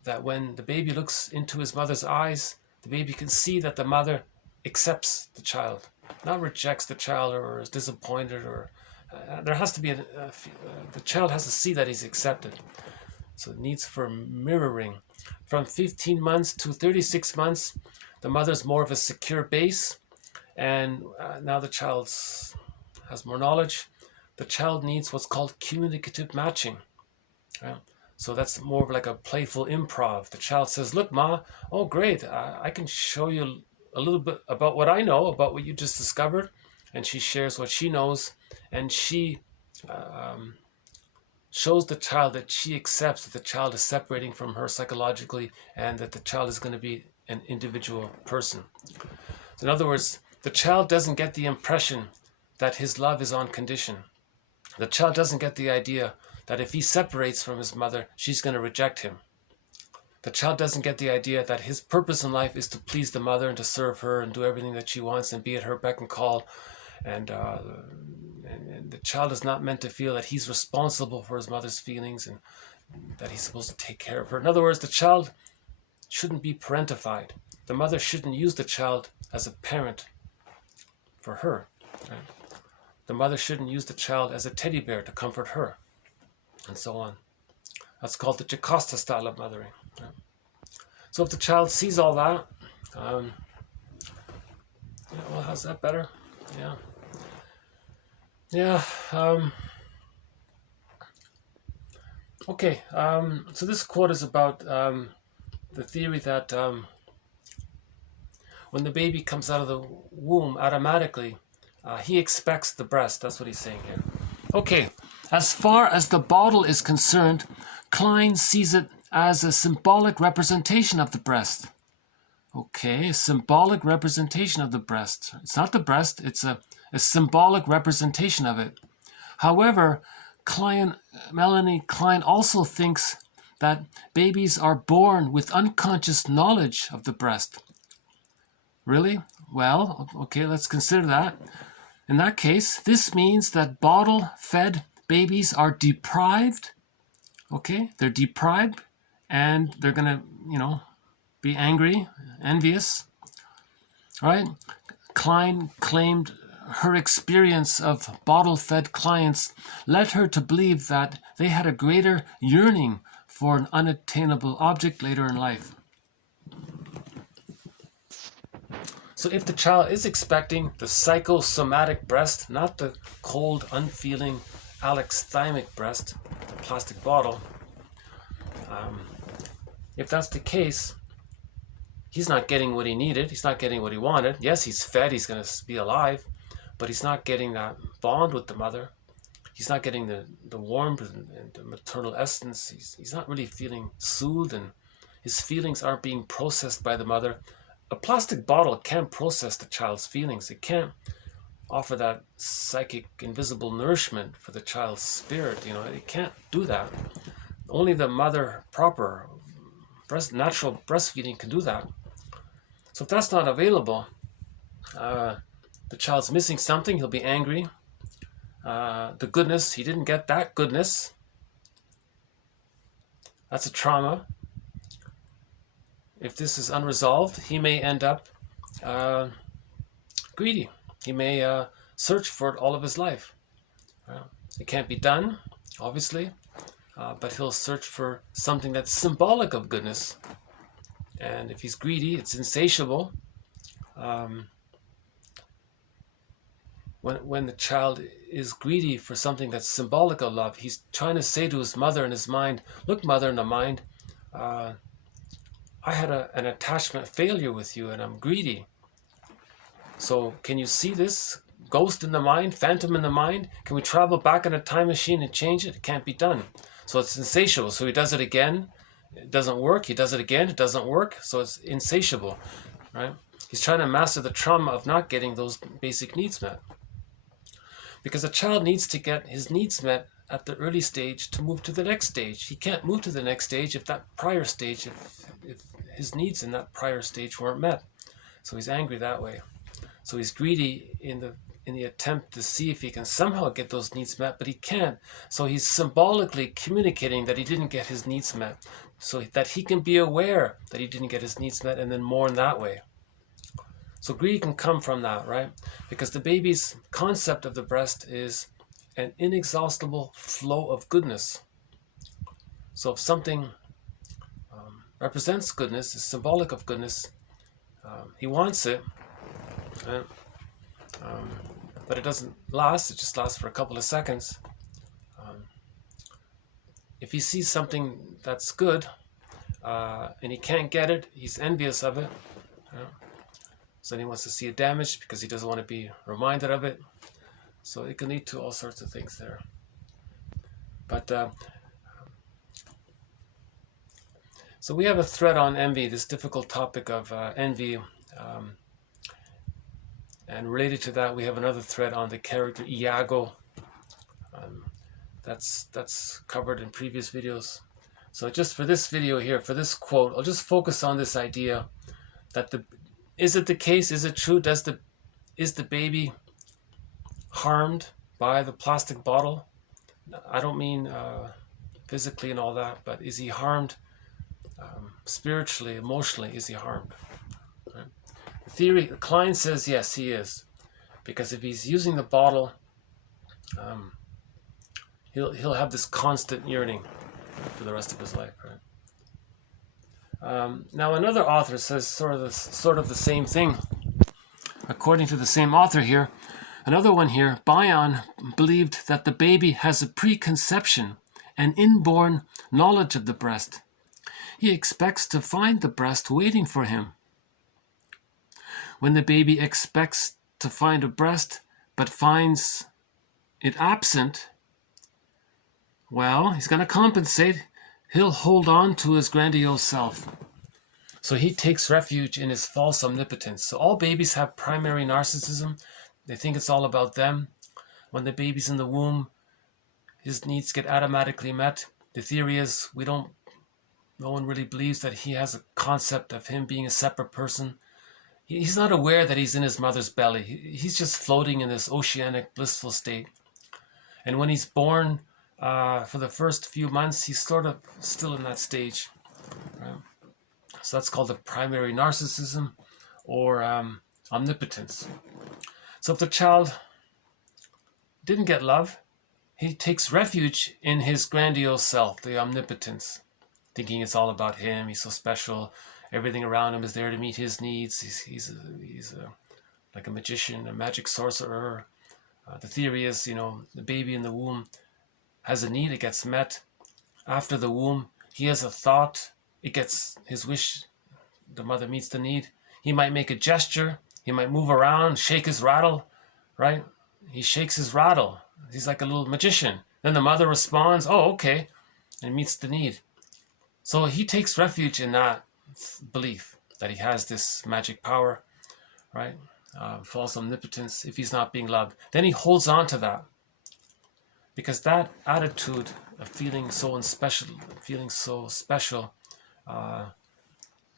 that when the baby looks into his mother's eyes, the baby can see that the mother accepts the child, not rejects the child or is disappointed, or there has to be the child has to see that he's accepted. So it needs for mirroring. From 15 months to 36 months, the mother's more of a secure base, and now the child has more knowledge. The child needs what's called communicative matching. Right? So that's more of like a playful improv. The child says, look, Ma, oh great, I can show you a little bit about what I know, about what you just discovered. And she shares what she knows, and she shows the child that she accepts that the child is separating from her psychologically, and that the child is going to be an individual person. So in other words, the child doesn't get the impression that his love is on condition. The child doesn't get the idea that if he separates from his mother, she's going to reject him. The child doesn't get the idea that his purpose in life is to please the mother and to serve her and do everything that she wants and be at her beck and call. And the child is not meant to feel that he's responsible for his mother's feelings and that he's supposed to take care of her. In other words, the child shouldn't be parentified. The mother shouldn't use the child as a parent for her. Right? The mother shouldn't use the child as a teddy bear to comfort her, and so on. That's called the Jocasta style of mothering. Right? So if the child sees all that, well, how's that better? Yeah. Yeah. Okay. So this quote is about the theory that when the baby comes out of the womb, automatically he expects the breast. That's what he's saying here. Okay. As far as the bottle is concerned, Klein sees it as a symbolic representation of the breast. Okay, a symbolic representation of the breast. It's not the breast, it's a symbolic representation of it. However, Melanie Klein also thinks that babies are born with unconscious knowledge of the breast. Really? Well, okay, let's consider that. In that case, this means that bottle-fed babies are deprived. Okay, they're deprived, and they're going to, be angry, envious, right? Klein claimed her experience of bottle-fed clients led her to believe that they had a greater yearning for an unattainable object later in life. So if the child is expecting the psychosomatic breast, not the cold, unfeeling, alexithymic breast, the plastic bottle, if that's the case, he's not getting what he needed. He's not getting what he wanted. Yes, he's fed. He's going to be alive. But he's not getting that bond with the mother. He's not getting the warmth and the maternal essence. He's not really feeling soothed, and his feelings aren't being processed by the mother. A plastic bottle can't process the child's feelings. It can't offer that psychic, invisible nourishment for the child's spirit. It can't do that. Only the mother proper, natural breastfeeding can do that. So if that's not available, the child's missing something. He'll be angry. The goodness, he didn't get that goodness. That's a trauma. If this is unresolved, he may end up greedy. He may search for it all of his life. It can't be done, obviously, but he'll search for something that's symbolic of goodness. And if he's greedy, it's insatiable. When the child is greedy for something that's symbolic of love, he's trying to say to his mother in his mind, look, mother in the mind, I had an attachment failure with you and I'm greedy. So can you see this ghost in the mind, phantom in the mind? Can we travel back in a time machine and change it? It can't be done. So it's insatiable. So he does it again. It doesn't work. He does it again. It doesn't work. So it's insatiable, right? He's trying to master the trauma of not getting those basic needs met. Because a child needs to get his needs met at the early stage to move to the next stage. He can't move to the next stage if that prior stage, if his needs in that prior stage weren't met. So he's angry that way. So he's greedy in the attempt to see if he can somehow get those needs met, but he can't. So he's symbolically communicating that he didn't get his needs met, so that he can be aware that he didn't get his needs met and then mourn that way. So greed can come from that, right? Because the baby's concept of the breast is an inexhaustible flow of goodness. So if something represents goodness, is symbolic of goodness, he wants it, right? But it doesn't last. It just lasts for a couple of seconds. If he sees something that's good and he can't get it, he's envious of it. So then he wants to see it damaged because he doesn't want to be reminded of it. So it can lead to all sorts of things there. But so we have a thread on envy, this difficult topic of envy. And related to that, we have another thread on the character Iago. That's covered in previous videos. So just for this video here, for this quote, I'll just focus on this idea that is it the case? Is it true? Is the baby harmed by the plastic bottle? I don't mean physically and all that, but is he harmed spiritually, emotionally? Is he harmed? Right? The theory, Klein says yes, he is, because if he's using the bottle, he'll have this constant yearning for the rest of his life, right? Now another author says sort of the same thing. According to the same author here, another one here, Bion believed that the baby has a preconception, an inborn knowledge of the breast. He expects to find the breast waiting for him. When the baby expects to find a breast but finds it absent, well, he's going to compensate. He'll hold on to his grandiose self. So he takes refuge in his false omnipotence. So all babies have primary narcissism. They think it's all about them. When the baby's in the womb, his needs get automatically met. The theory is no one really believes that he has a concept of him being a separate person. He's not aware that he's in his mother's belly. He's just floating in this oceanic blissful state. And when he's born, for the first few months, he's sort of still in that stage. Right? So that's called the primary narcissism or omnipotence. So if the child didn't get love, he takes refuge in his grandiose self, the omnipotence, thinking it's all about him. He's so special. Everything around him is there to meet his needs. He's like a magician, a magic sorcerer. The theory is, the baby in the womb has a need, it gets met. After the womb, he has a thought, it gets his wish, the mother meets the need. He might make a gesture, he might move around, shake his rattle, right? He shakes his rattle. He's like a little magician. Then the mother responds, oh, okay, and meets the need. So he takes refuge in that belief that he has this magic power, right? False omnipotence if he's not being loved. Then he holds on to that. Because that attitude of feeling so special,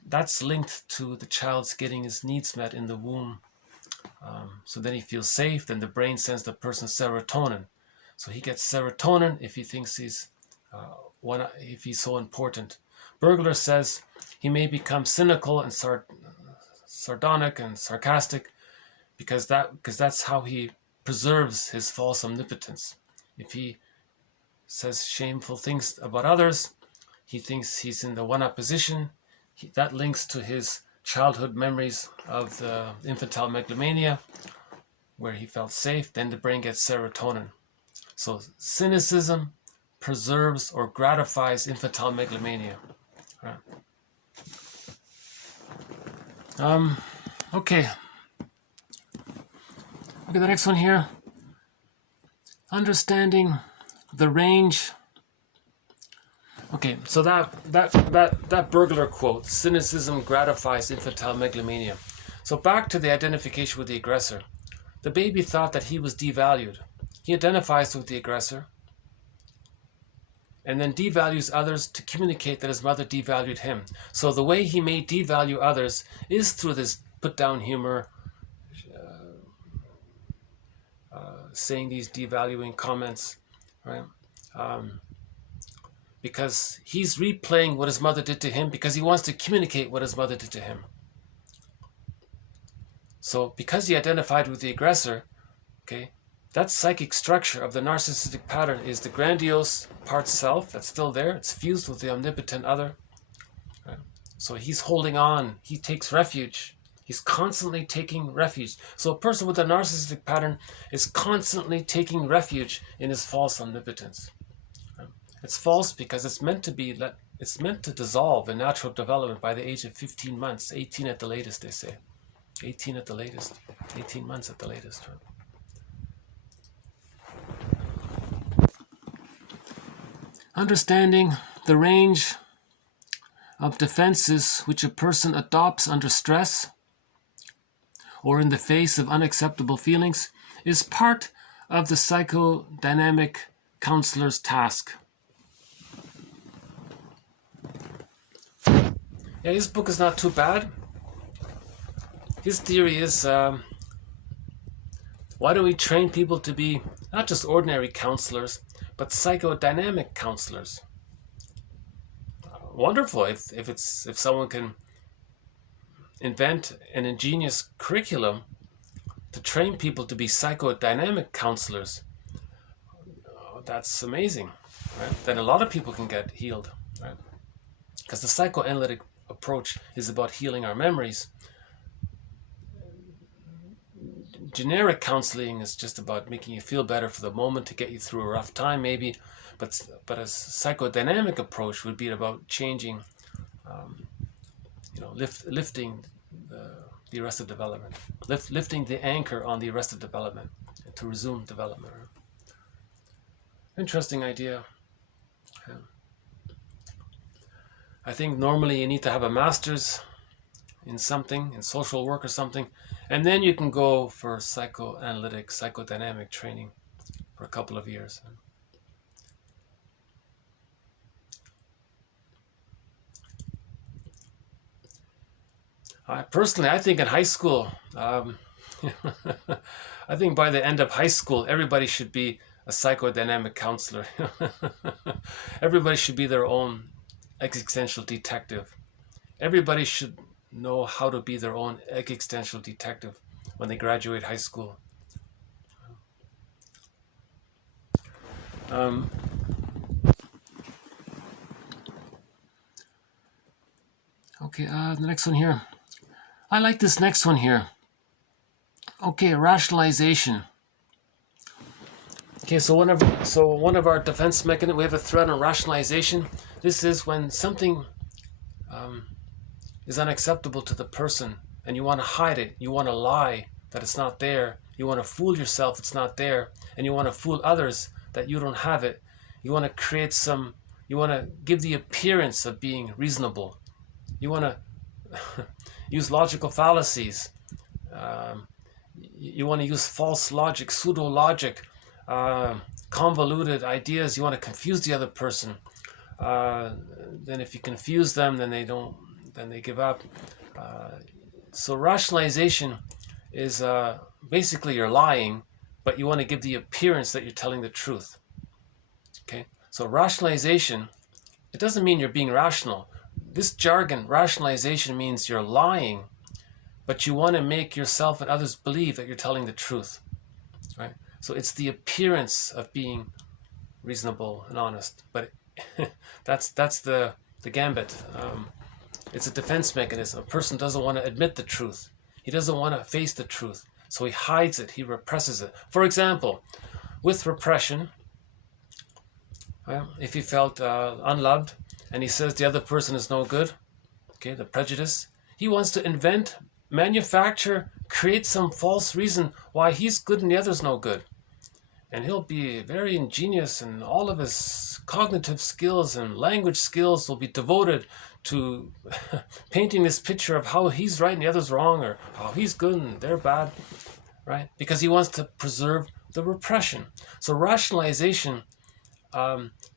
that's linked to the child's getting his needs met in the womb. So then he feels safe, then the brain sends the person serotonin. So he gets serotonin if he thinks he's if he's so important. Bergler says he may become cynical and sardonic and sarcastic because that's how he preserves his false omnipotence. If he says shameful things about others, he thinks he's in the one-up position. That links to his childhood memories of the infantile megalomania, where he felt safe. Then the brain gets serotonin. So cynicism preserves or gratifies infantile megalomania. Right. Okay. Look at the next one here. Understanding the range. Okay, so that burglar quote, cynicism gratifies infantile megalomania. So back to the identification with the aggressor. The baby thought that he was devalued. He identifies with the aggressor and then devalues others to communicate that his mother devalued him. So the way he may devalue others is through this put-down humor, saying these devaluing comments, right? Because he's replaying what his mother did to him because he wants to communicate what his mother did to him. So because he identified with the aggressor, okay, that psychic structure of the narcissistic pattern is the grandiose part self that's still there. It's fused with the omnipotent other. Right? So he's holding on. He takes refuge. He's constantly taking refuge. So a person with a narcissistic pattern is constantly taking refuge in his false omnipotence. Right? It's false because it's meant to dissolve in natural development by the age of 15 months, 18 at the latest, they say. 18 at the latest, 18 months at the latest. Right? Understanding the range of defenses which a person adopts under stress or in the face of unacceptable feelings is part of the psychodynamic counselor's task. Yeah, his book is not too bad. His theory is, why do we train people to be not just ordinary counselors, but psychodynamic counselors? Wonderful if someone can invent an ingenious curriculum to train people to be psychodynamic counselors. That's amazing, right? Then a lot of people can get healed, right? Because the psychoanalytic approach is about healing our memories. Generic counseling is just about making you feel better for the moment to get you through a rough time, maybe. But a psychodynamic approach would be about changing, lifting the arrested development, lifting the anchor on the arrested development to resume development. Interesting idea. Yeah. I think normally you need to have a master's in something, in social work or something, and then you can go for psychoanalytic, psychodynamic training for a couple of years. Personally, I think in high school, I think by the end of high school, everybody should be a psychodynamic counselor. Everybody should be their own existential detective. Everybody should know how to be their own existential detective when they graduate high school. Okay, the next one here. I like this next one here. Okay, rationalization. Okay, so one of our defense mechanisms, we have a threat on rationalization. This is when something is unacceptable to the person and you want to hide it. You want to lie that it's not there. You want to fool yourself it's not there. And you want to fool others that you don't have it. You want to create you want to give the appearance of being reasonable. You want to use logical fallacies. You want to use false logic, pseudo-logic, convoluted ideas. You want to confuse the other person. Then if you confuse them, then they give up. So rationalization is basically you're lying, but you want to give the appearance that you're telling the truth. Okay? So rationalization, it doesn't mean you're being rational. This jargon, rationalization, means you're lying, but you want to make yourself and others believe that you're telling the truth. Right? So it's the appearance of being reasonable and honest, but that's the gambit. It's a defense mechanism. A person doesn't want to admit the truth. He doesn't want to face the truth, so he hides it. He represses it. For example, with repression, if he felt unloved and he says the other person is no good, okay, the prejudice. He wants to invent, manufacture, create some false reason why he's good and the other's no good. And he'll be very ingenious, and all of his cognitive skills and language skills will be devoted to painting this picture of how he's right and the other's wrong, or how he's good and they're bad, right? Because he wants to preserve the repression. So rationalization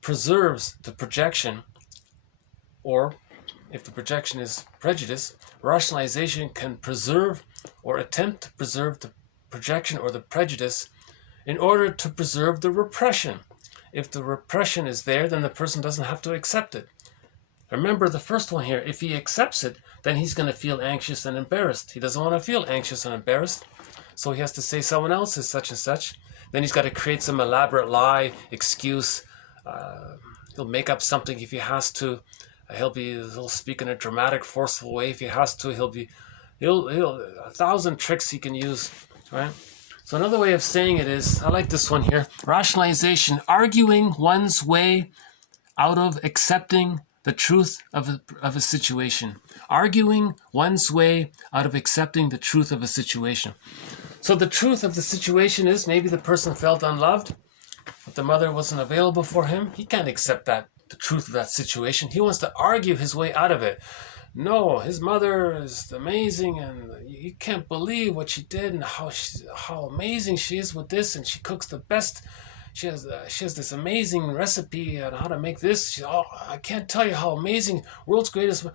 preserves the projection, or if the projection is prejudice, rationalization can preserve or attempt to preserve the projection or the prejudice in order to preserve the repression. If the repression is there, then the person doesn't have to accept it. Remember the first one here, if he accepts it, then he's going to feel anxious and embarrassed. He doesn't want to feel anxious and embarrassed, so he has to say someone else is such and such. Then he's got to create some elaborate lie, excuse. He'll make up something if he has to. He'll speak in a dramatic, forceful way if he has to. He'll 1,000 tricks he can use, right? So another way of saying it is, I like this one here, rationalization, arguing one's way out of accepting the truth of a situation. Arguing one's way out of accepting the truth of a situation. So the truth of the situation is maybe the person felt unloved, but the mother wasn't available for him. He can't accept that, the truth of that situation. He wants to argue his way out of it. No, his mother is amazing, and you can't believe what she did and how amazing she is with this, and she cooks the best. She has this amazing recipe on how to make this. I can't tell you how amazing, world's greatest,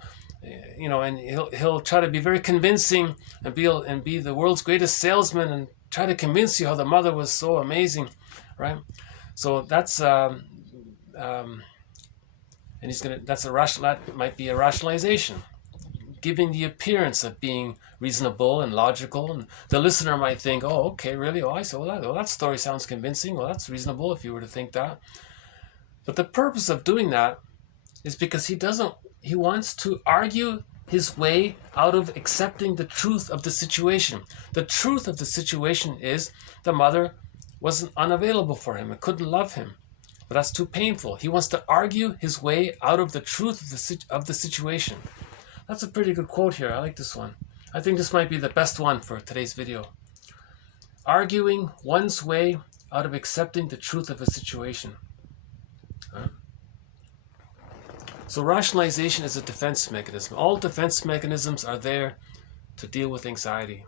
and he'll try to be very convincing and be the world's greatest salesman and try to convince you how the mother was so amazing, right? So that's that might be a rationalization, giving the appearance of being reasonable and logical, and the listener might think, oh, okay, really? Oh, I said, well, that story sounds convincing. Well, that's reasonable if you were to think that. But the purpose of doing that is because he wants to argue his way out of accepting the truth of the situation. The truth of the situation is the mother wasn't unavailable for him and couldn't love him. But that's too painful. He wants to argue his way out of the truth of the situation. That's a pretty good quote here. I like this one. I think this might be the best one for today's video. Arguing one's way out of accepting the truth of a situation. So rationalization is a defense mechanism. All defense mechanisms are there to deal with anxiety,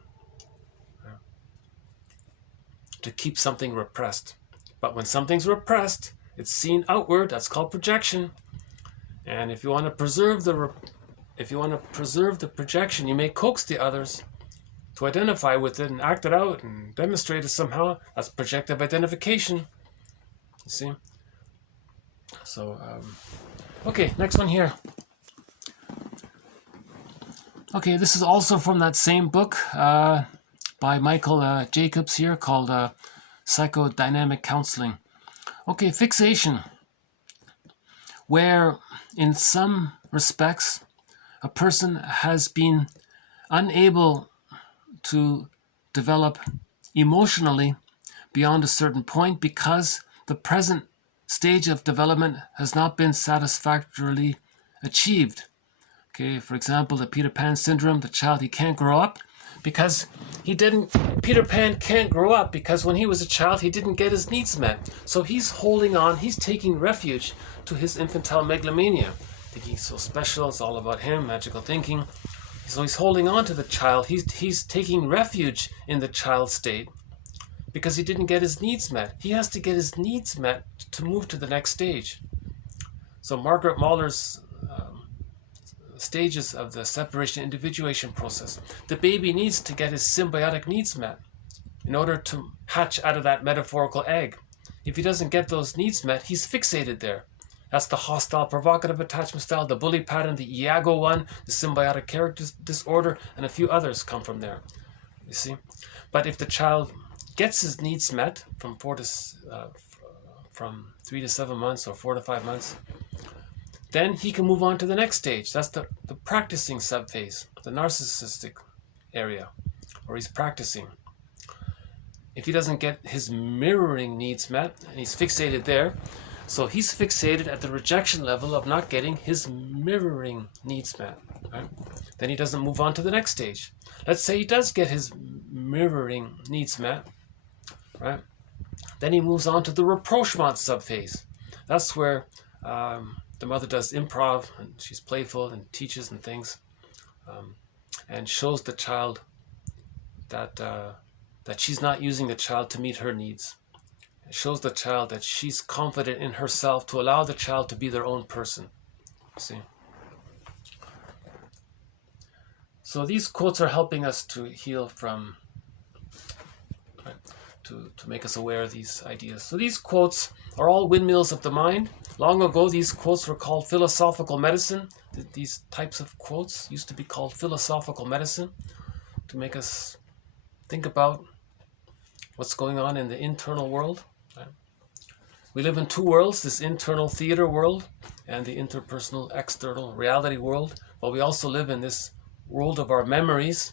to keep something repressed. But when something's repressed, it's seen outward. That's called projection. And if you want to preserve the projection, you may coax the others to identify with it and act it out and demonstrate it somehow. That's projective identification. You see? So, okay, next one here. Okay, this is also from that same book by Michael Jacobs here, called Psychodynamic Counseling. Okay, fixation, where in some respects a person has been unable to develop emotionally beyond a certain point because the present stage of development has not been satisfactorily achieved. Okay, for example, the Peter Pan syndrome, the child, he can't grow up because Peter Pan can't grow up because when he was a child, he didn't get his needs met. So he's holding on, he's taking refuge to his infantile megalomania. Thinking he's so special, it's all about him, magical thinking. So he's holding on to the child, he's taking refuge in the child state because he didn't get his needs met. He has to get his needs met to move to the next stage. So Margaret Mahler's stages of the separation individuation process. The baby needs to get his symbiotic needs met in order to hatch out of that metaphorical egg. If he doesn't get those needs met, he's fixated there. That's the hostile provocative attachment style, the bully pattern, the Iago one, the symbiotic character disorder, and a few others come from there. You see? But if the child gets his needs met from 3 to 7 months or 4 to 5 months, then he can move on to the next stage. That's the practicing subphase, the narcissistic area, where he's practicing. If he doesn't get his mirroring needs met, and he's fixated there, So he's fixated at the rejection level of not getting his mirroring needs met. Right? Then he doesn't move on to the next stage. Let's say he does get his mirroring needs met. Right? Then he moves on to the rapprochement subphase. That's where the mother does improv, and she's playful and teaches and things, and shows the child that she's not using the child to meet her needs. It shows the child that she's confident in herself to allow the child to be their own person. See? So these quotes are helping us to heal from, right, to make us aware of these ideas. So these quotes are all windmills of the mind. Long ago, these quotes were called philosophical medicine. These types of quotes used to be called philosophical medicine to make us think about what's going on in the internal world. Right? We live in two worlds, this internal theater world and the interpersonal external reality world. But we also live in this world of our memories.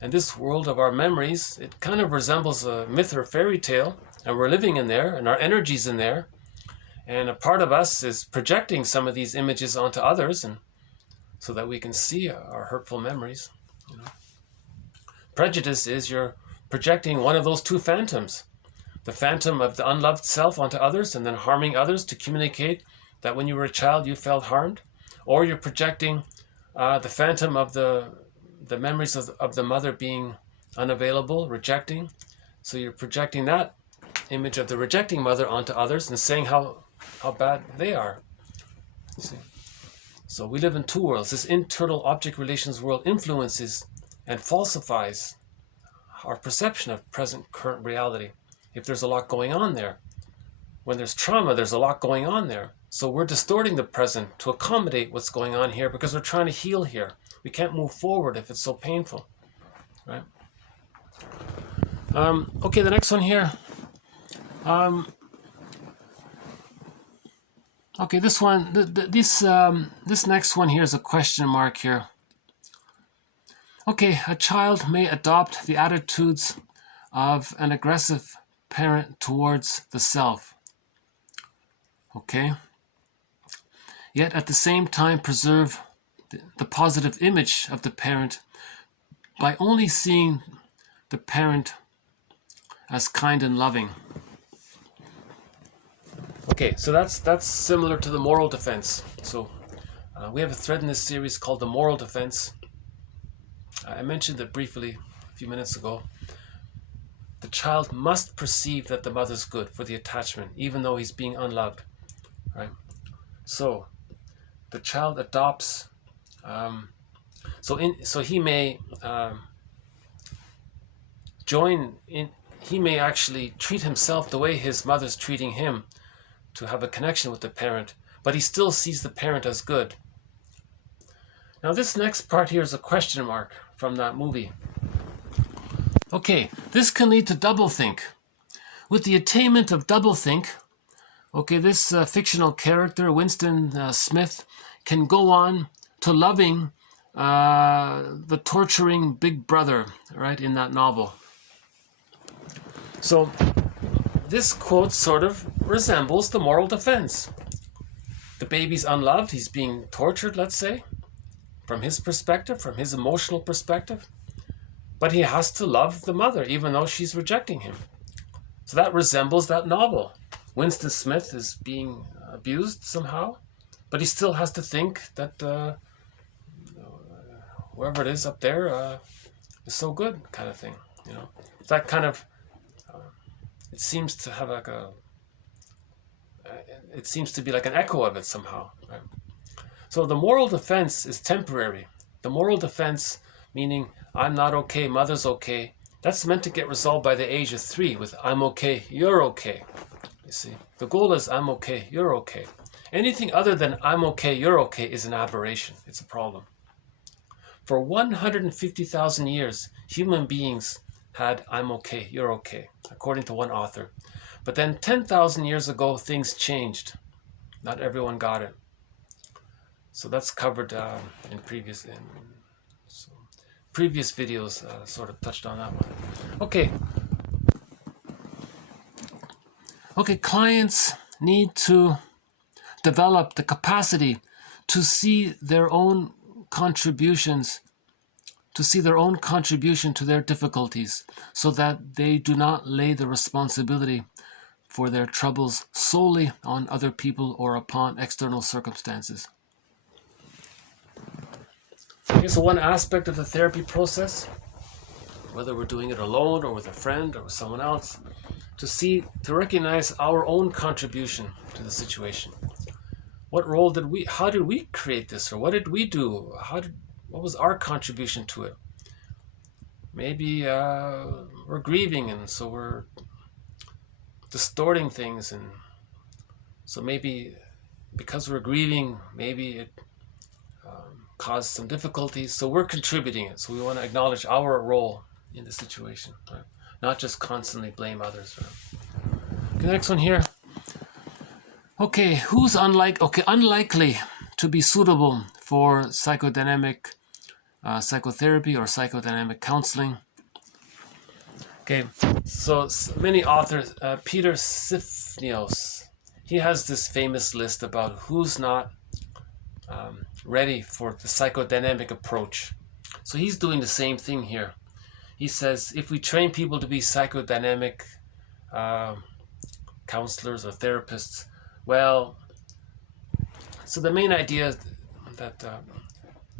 And this world of our memories, it kind of resembles a myth or fairy tale. And we're living in there, and our energy's in there. And a part of us is projecting some of these images onto others, and so that we can see our hurtful memories. You know? Prejudice is you're projecting one of those two phantoms. The phantom of the unloved self onto others, and then harming others to communicate that when you were a child you felt harmed. Or you're projecting the phantom of the memories of the mother being unavailable, rejecting. So you're projecting that image of the rejecting mother onto others and saying how bad they are. See? So we live in two worlds. This internal object relations world influences and falsifies our perception of present current reality. If there's a lot going on there. When there's trauma, there's a lot going on there. So we're distorting the present to accommodate what's going on here because we're trying to heal here. We can't move forward if it's so painful. Right? Okay, the next one here. Okay, this one, this next one here is a question mark here. Okay, a child may adopt the attitudes of an aggressive parent towards the self. Okay? Yet at the same time preserve the positive image of the parent by only seeing the parent as kind and loving. Okay, so that's similar to the moral defense. So we have a thread in this series called the moral defense. I mentioned it briefly a few minutes ago. The child must perceive that the mother's good for the attachment, even though he's being unloved. Right? So the child adopts. So he may join in. He may actually treat himself the way his mother's treating him, to have a connection with the parent, but he still sees the parent as good. Now this next part here is a question mark from that movie. Okay, this can lead to doublethink. With the attainment of doublethink, okay, this fictional character, Winston Smith, can go on to loving the torturing big brother, right, in that novel. So this quote sort of resembles the moral defense. The baby's unloved, he's being tortured, let's say, from his perspective, from his emotional perspective. But he has to love the mother, even though she's rejecting him. So that resembles that novel. Winston Smith is being abused somehow, but he still has to think that whoever it is up there is so good, kind of thing. You know, it's that kind of. It seems to have like it seems to be like an echo of it somehow. Right? So the moral defense is temporary. The moral defense, meaning I'm not okay, mother's okay, that's meant to get resolved by the age of 3 with I'm okay, you're okay. You see, the goal is I'm okay, you're okay. Anything other than I'm okay, you're okay is an aberration. It's a problem. For 150,000 years, human beings had I'm okay, you're okay, according to one author. But then 10,000 years ago, things changed. Not everyone got it. So that's covered in previous videos, sort of touched on that one. Okay. Okay, clients need to develop the capacity to see their own contributions, to see their own contribution to their difficulties, so that they do not lay the responsibility for their troubles solely on other people or upon external circumstances. Okay, so one aspect of the therapy process, whether we're doing it alone or with a friend or with someone else, to recognize our own contribution to the situation. What role how did we create this, or what did we do? What was our contribution to it? Maybe we're grieving, and so we're distorting things, and so maybe because we're grieving, maybe it caused some difficulties, so we're contributing it. So we want to acknowledge our role in the situation, right? Not just constantly blame others. Right? Okay, the next one here. Okay, who's unlikely to be suitable for psychodynamic psychotherapy or psychodynamic counseling? Okay, so many authors, Peter Sifnios, he has this famous list about who's not ready for the psychodynamic approach. So he's doing the same thing here. He says if we train people to be psychodynamic counselors or therapists, well, so the main idea is that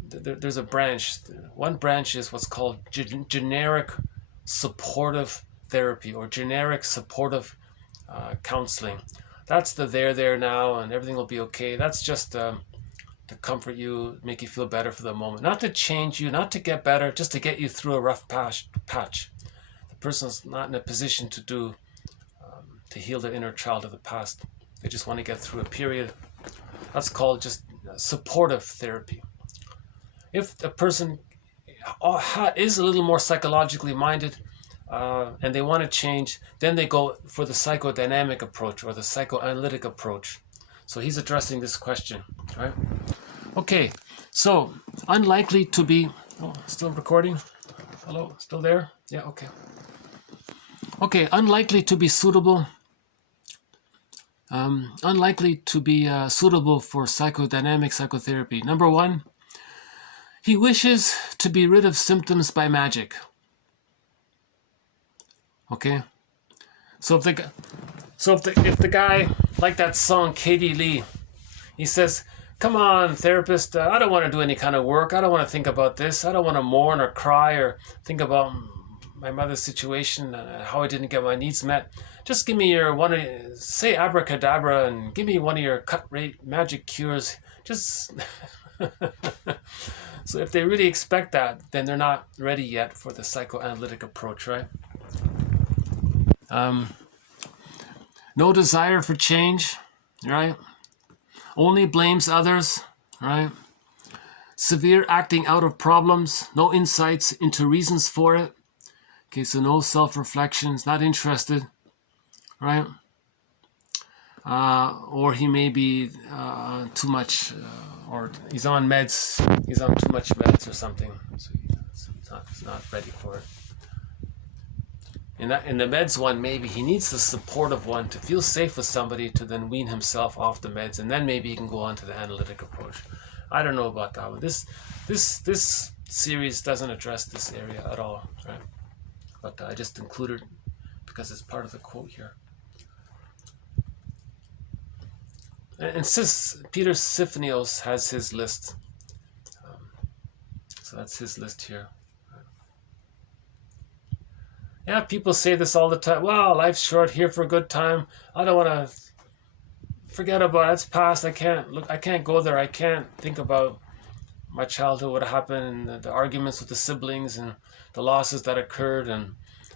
there's a branch. One branch is what's called generic supportive therapy or generic supportive counseling. That's the there now and everything will be okay. That's just to comfort you, make you feel better for the moment. Not to change you, not to get better, just to get you through a rough patch. The person's not in a position to heal their inner child of the past. They just want to get through a period. That's called just supportive therapy. If a person is a little more psychologically minded and they want to change, then they go for the psychodynamic approach or the psychoanalytic approach. So he's addressing this question, right? Okay, so unlikely to be, still recording? Hello, still there? Yeah, okay. Okay, unlikely to be suitable. Unlikely to be suitable for psychodynamic psychotherapy. Number one, he wishes to be rid of symptoms by magic. Okay, so if the guy, like that song Katie Lee, he says, "Come on, therapist, I don't want to do any kind of work. I don't want to think about this. I don't want to mourn or cry or think about my mother's situation, how I didn't get my needs met. Just give me say abracadabra and give me one of your cut rate magic cures. Just." So if they really expect that, then they're not ready yet for the psychoanalytic approach, right? No desire for change, right? Only blames others, right? Severe acting out of problems, no insights into reasons for it. Okay, so no self-reflections, not interested, right? Or he may be too much, or he's on meds, he's on too much meds or something, so he's not ready for it. In the meds one, maybe he needs the supportive one to feel safe with somebody to then wean himself off the meds, and then maybe he can go on to the analytic approach. I don't know about that one. This series doesn't address this area at all, right? But I just included it because it's part of the quote here. And Peter Sifnios has his list. So that's his list here. Yeah, people say this all the time. Wow, life's short, here for a good time. I don't want to forget about it. It's past. I can't go there. I can't think about my childhood, what happened, and the arguments with the siblings and the losses that occurred, and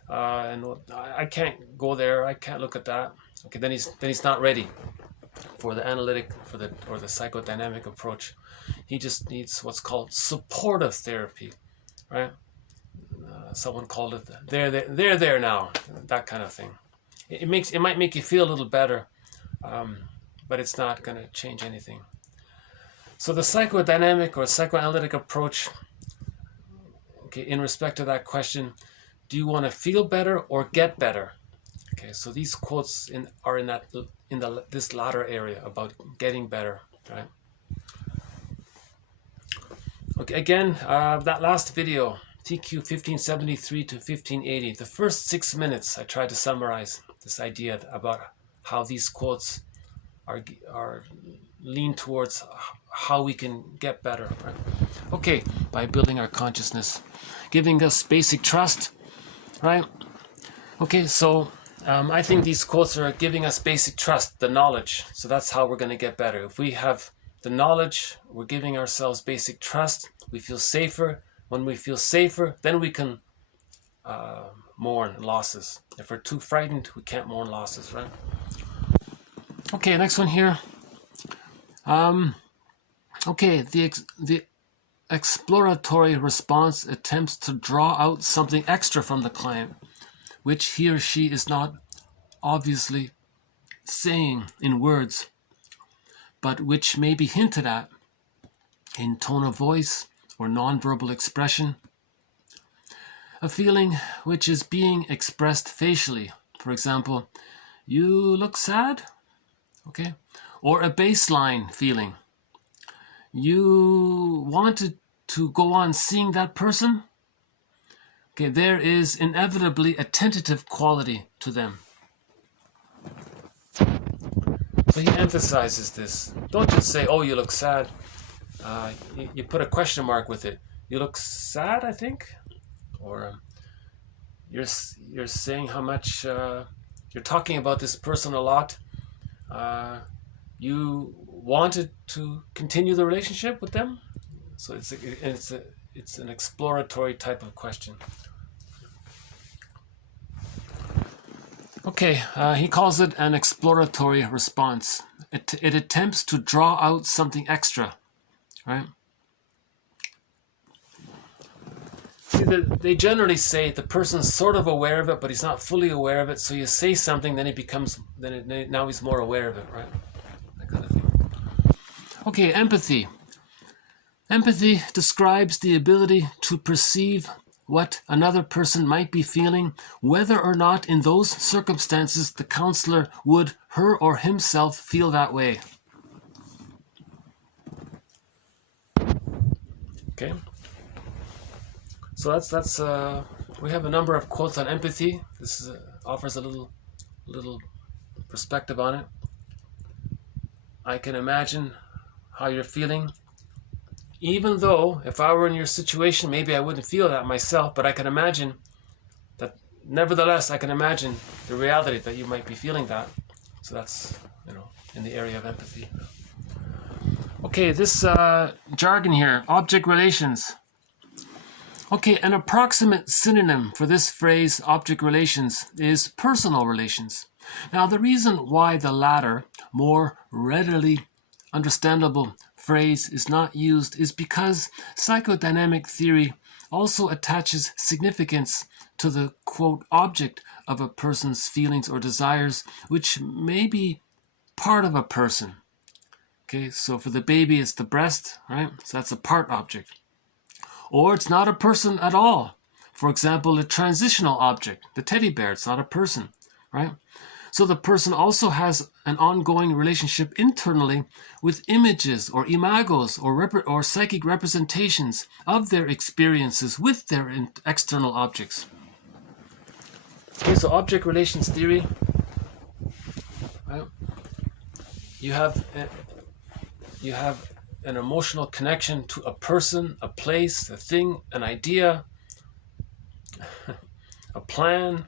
I can't go there. I can't look at that. Okay, then he's not ready for the analytic or the psychodynamic approach. He just needs what's called supportive therapy, right? Someone called it they're there now, that kind of thing. It might make you feel a little better, but it's not going to change anything. So the psychodynamic or psychoanalytic approach, okay, in respect to that question, do you want to feel better or get better? Okay, so these quotes are in this latter area about getting better, right? Okay, again, that last video, TQ 1573 to 1580, the first 6 minutes I tried to summarize this idea about how these quotes are lean towards how we can get better, right? Okay, by building our consciousness, giving us basic trust, right? Okay, so I think these quotes are giving us basic trust, the knowledge. So that's how we're going to get better. If we have the knowledge, we're giving ourselves basic trust, we feel safer. When we feel safer, then we can mourn losses. If we're too frightened, we can't mourn losses, right? Okay, next one here. Okay, the exploratory response attempts to draw out something extra from the client, which he or she is not obviously saying in words, but which may be hinted at in tone of voice or nonverbal expression. A feeling which is being expressed facially. For example, you look sad, okay? Or a baseline feeling. You wanted to go on seeing that person? Okay, there is inevitably a tentative quality to them. So he emphasizes this. Don't just say, oh, you look sad. You put a question mark with it. You look sad, I think? Or you're saying how much, you're talking about this person a lot. You wanted to continue the relationship with them? So it's an exploratory type of question. Okay, he calls it an exploratory response. It attempts to draw out something extra, right? See, they generally say the person's sort of aware of it, but he's not fully aware of it. So you say something, then now he's more aware of it, right? That kind of thing. Okay, empathy. Empathy describes the ability to perceive what another person might be feeling, whether or not in those circumstances the counselor would her or himself feel that way. Okay. So that's we have a number of quotes on empathy. This offers a little perspective on it. I can imagine how you're feeling. Even though, if I were in your situation, maybe I wouldn't feel that myself, but I can imagine that, nevertheless, I can imagine the reality that you might be feeling that. So that's, in the area of empathy. Okay, this jargon here, object relations. Okay, an approximate synonym for this phrase, object relations, is personal relations. Now, the reason why the latter, more readily understandable phrase is not used is because psychodynamic theory also attaches significance to the, quote, object of a person's feelings or desires, which may be part of a person. Okay, so for the baby, it's the breast, right? So that's a part object. Or it's not a person at all. For example, a transitional object, the teddy bear, it's not a person, right? So the person also has an ongoing relationship internally with images or imagos or psychic representations of their experiences with their external objects. Okay, so object relations theory, right? You have an emotional connection to a person, a place, a thing, an idea, a plan,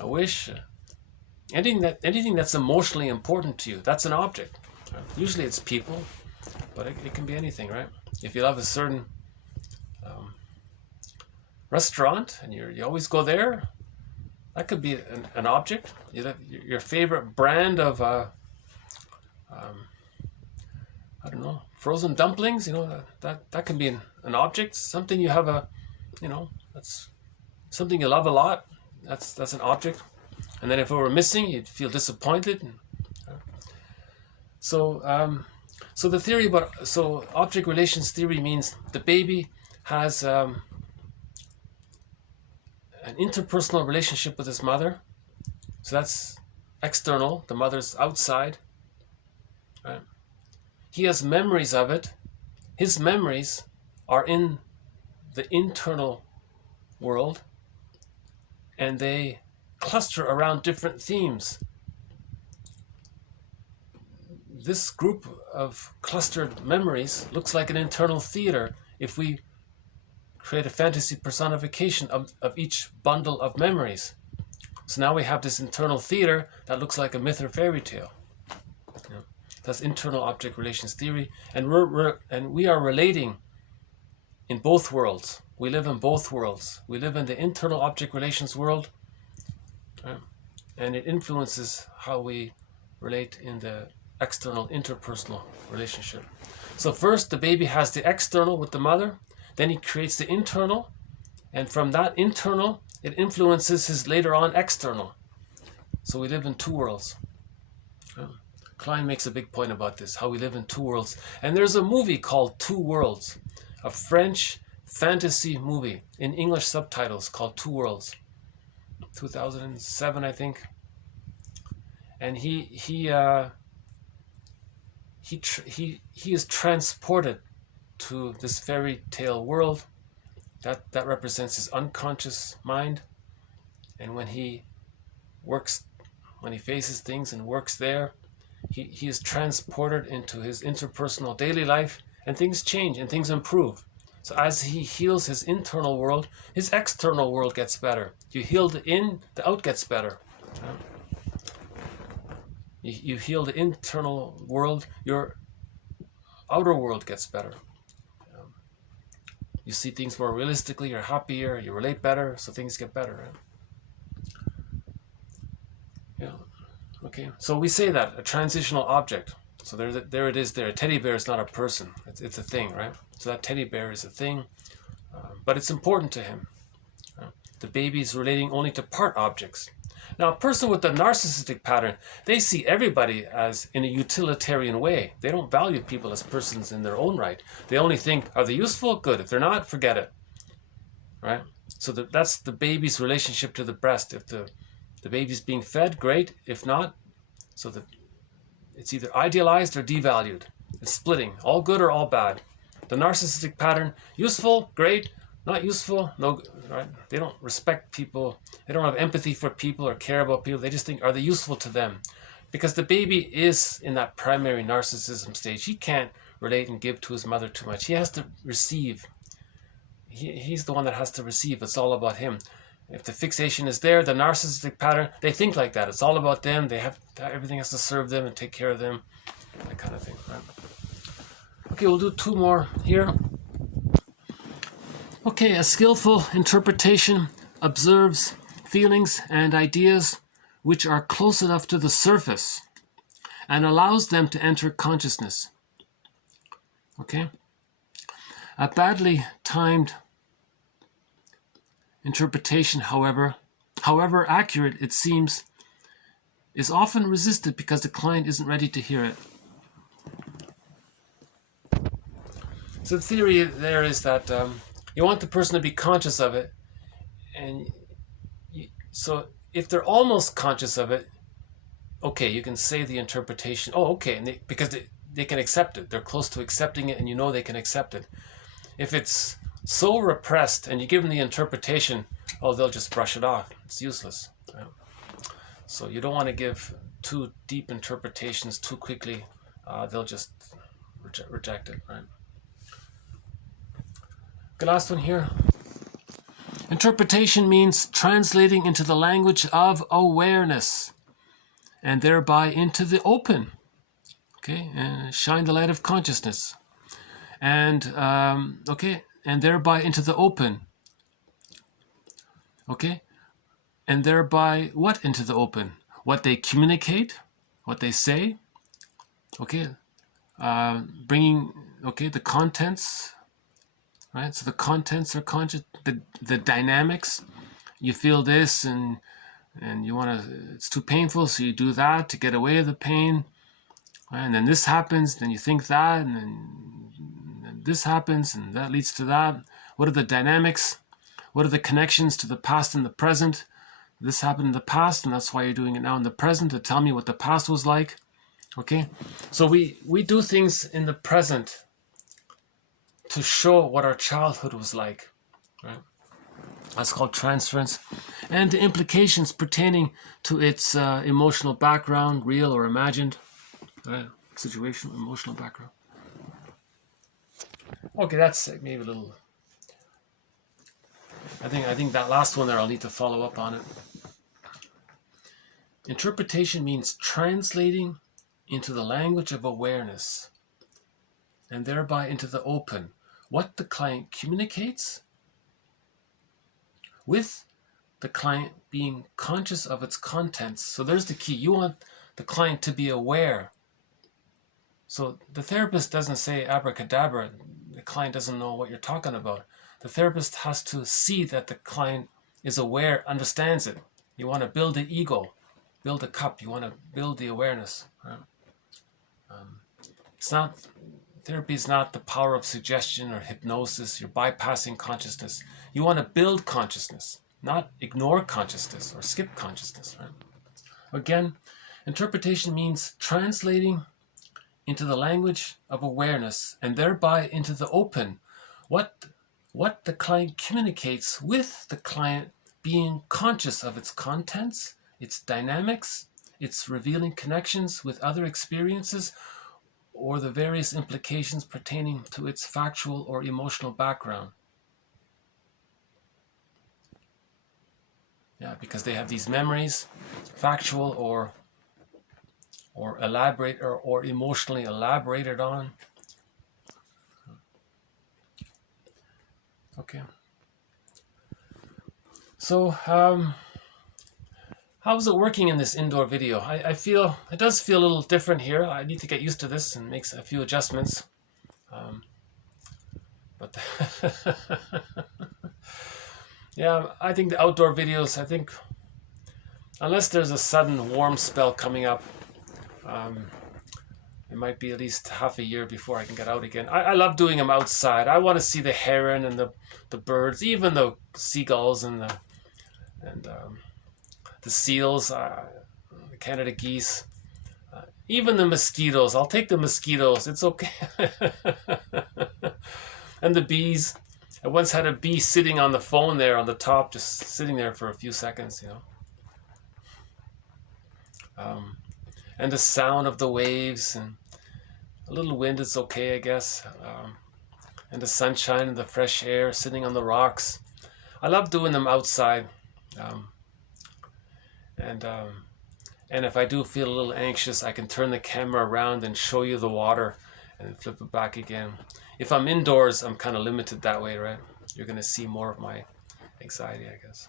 a wish. Anything that's emotionally important to you, that's an object. Usually it's people, but it can be anything, right? If you love a certain restaurant and you always go there, that could be an object. Your favorite brand of I don't know, frozen dumplings, that can be an object. Something you have that's something you love a lot. That's an object. And then if it were missing, you'd feel disappointed. So the theory so object relations theory means the baby has an interpersonal relationship with his mother. So that's external. The mother's outside. Right? He has memories of it. His memories are in the internal world, and they cluster around different themes. This group of clustered memories looks like an internal theater if we create a fantasy personification of each bundle of memories. So now we have this internal theater that looks like a myth or fairy tale. Yeah. That's internal object relations theory, and we are relating in both worlds. We live in both worlds. We live in the internal object relations world, and it influences how we relate in the external interpersonal relationship. So first the baby has the external with the mother, then he creates the internal, and from that internal it influences his later on external. So we live in two worlds. Klein makes a big point about this, how we live in two worlds. And there's a movie called Two Worlds, a French fantasy movie in English subtitles called Two Worlds, 2007 I think. And he is transported to this fairy tale world that represents his unconscious mind, and when he faces things and works there, he is transported into his interpersonal daily life, and things change and things improve. So as he heals his internal world, his external world gets better. You heal the in, the out gets better. You heal the internal world, your outer world gets better. You see things more realistically, you're happier, you relate better, so things get better. Right? Yeah. Okay. So we say that a transitional object. So there it is. There, a teddy bear is not a person. It's a thing, right? So that teddy bear is a thing, but it's important to him. The baby is relating only to part objects. Now, a person with a narcissistic pattern, they see everybody as in a utilitarian way. They don't value people as persons in their own right. They only think, are they useful? Good. If they're not, forget it. Right? So that's the baby's relationship to the breast. If the baby's being fed, great. If not, so it's either idealized or devalued. It's splitting, all good or all bad. The narcissistic pattern, useful, great. Not useful, no, right? They don't respect people. They don't have empathy for people or care about people. They just think, are they useful to them? Because the baby is in that primary narcissism stage. He can't relate and give to his mother too much. He has to receive. He's the one that has to receive. It's all about him. If the fixation is there, the narcissistic pattern, they think like that. It's all about them. They have everything has to serve them and take care of them, that kind of thing. Right? Okay, we'll do two more here. Okay, a skillful interpretation observes feelings and ideas which are close enough to the surface and allows them to enter consciousness. Okay? A badly timed interpretation, however accurate it seems, is often resisted because the client isn't ready to hear it. So the theory there is that you want the person to be conscious of it, and so if they're almost conscious of it, okay, you can say the interpretation. Oh, okay, and because they can accept it. They're close to accepting it, and you know they can accept it. If it's so repressed, and you give them the interpretation, oh, they'll just brush it off. It's useless. Right? So you don't want to give too deep interpretations too quickly. They'll just reject it. Right? The last one here. Interpretation means translating into the language of awareness and thereby into the open. Okay, and shine the light of consciousness. And and thereby into the open. Okay, and thereby what into the open? What they communicate, what they say. Okay, bringing the contents. Right, so the contents are conscious. The dynamics. You feel this, and you want to. It's too painful, so you do that to get away with the pain. Right? And then this happens. Then you think that, and then this happens, and that leads to that. What are the dynamics? What are the connections to the past and the present? this happened in the past, and that's why you're doing it now in the present, to tell me what the past was like. Okay, so we do things in the present to show what our childhood was like, right? That's called transference. And the implications pertaining to its emotional background, real or imagined, situational, emotional background. Okay, that's maybe a little... I think that last one there, I'll need to follow up on it. Interpretation means translating into the language of awareness, and thereby into the open, what the client communicates, with the client being conscious of its contents. So there's the key. You want the client to be aware. So the therapist doesn't say abracadabra. The client doesn't know what you're talking about. The therapist has to see that the client is aware, understands it. You want to build the ego, build the cup. You want to build the awareness. Right? Therapy is not the power of suggestion or hypnosis. You're bypassing consciousness. You want to build consciousness, not ignore consciousness or skip consciousness. Right? Again, interpretation means translating into the language of awareness, and thereby into the open, what the client communicates, with the client being conscious of its contents, its dynamics, its revealing connections with other experiences, or the various implications pertaining to its factual or emotional background. Yeah, because they have these memories, factual or elaborate or emotionally elaborated on. Okay. So, how's it working in this indoor video? I feel it does feel a little different here. I need to get used to this and make a few adjustments. But yeah, I think the outdoor videos, unless there's a sudden warm spell coming up, it might be at least half a year before I can get out again. I love doing them outside. I want to see the heron and the birds, even the seagulls and the seals, the Canada geese, even the mosquitoes. I'll take the mosquitoes. It's okay. And the bees. I once had a bee sitting on the phone there on the top, just sitting there for a few seconds, you know. And the sound of the waves, and a little wind is okay, I guess. And the sunshine and the fresh air, sitting on the rocks. I love doing them outside. And if I do feel a little anxious, I can turn the camera around and show you the water and flip it back again. If I'm indoors, I'm kind of limited that way, right? You're going to see more of my anxiety, I guess.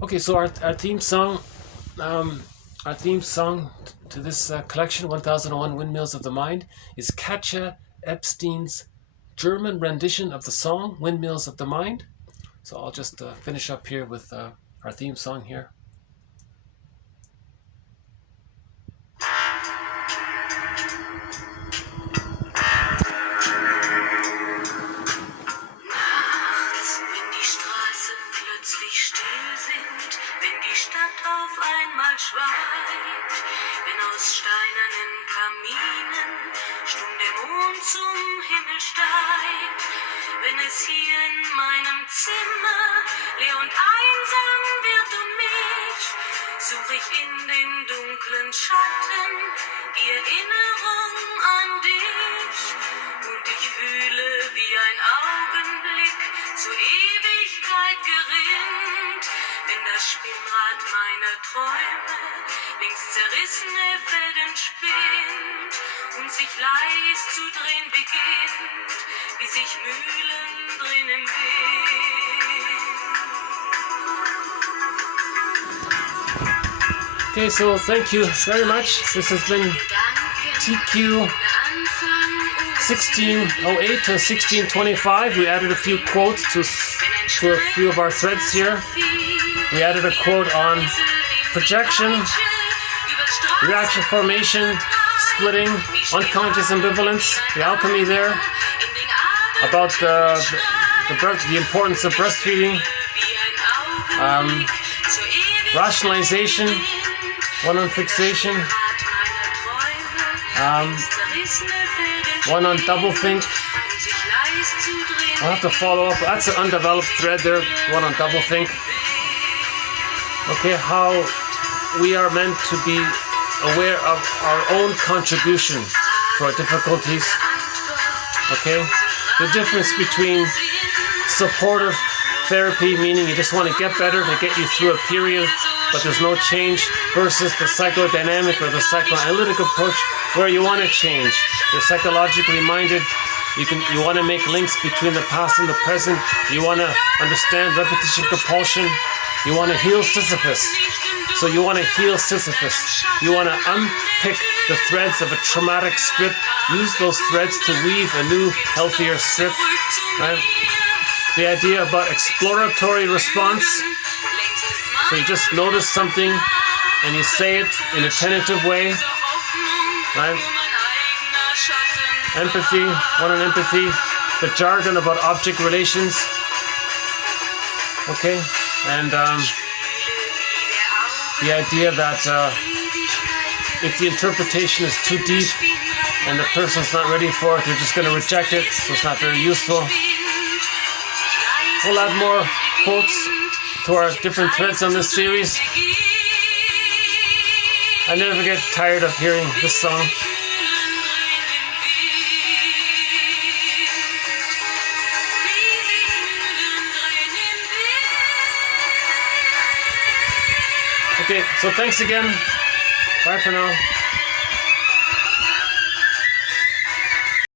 Okay, so our theme song to this collection, 1001 Windmills of the Mind, is Katja Epstein's German rendition of the song Windmills of the Mind. So I'll just finish up here with our theme song here. Wenn aus steinernen Kaminen stumm der Mond zum Himmel steigt, wenn es hier in meinem Zimmer leer und einsam wird um mich, suche ich in den dunklen Schatten die Erinnerung an dich, und ich fühle, wie ein Augenblick zur Ewigkeit gerinnt, wenn das Spinnrad meiner Träume links zerrissene Fäden spinnt und sich leis zu drehen beginnt, wie sich Mühlen drinnen Wind. Okay, so thank you very much. This has been TQ 1608 to 1625. We added a few quotes to a few of our threads here. We added a quote on projection, reaction formation, splitting, unconscious ambivalence, the alchemy there, about the importance of breastfeeding, rationalization, one on fixation, one on doublethink. I'll have to follow up. That's an undeveloped thread there, one on doublethink. Okay, how we are meant to be aware of our own contribution to our difficulties. Okay, the difference between supportive therapy, meaning you just want to get better to get you through a period, but there's no change, versus the psychodynamic or the psychoanalytic approach where you want to change. You're psychologically minded. You want to make links between the past and the present. You want to understand repetition compulsion. You want to heal Sisyphus. So you want to heal Sisyphus. You want to unpick the threads of a traumatic script. Use those threads to weave a new, healthier script. Right? The idea about exploratory response. So you just notice something and you say it in a tentative way. Right? Empathy, one on empathy, the jargon about object relations, okay, and the idea that if the interpretation is too deep and the person's not ready for it, they're just going to reject it, so it's not very useful. We'll add more quotes to our different threads on this series. I never get tired of hearing this song. Okay, so thanks again. Bye for now.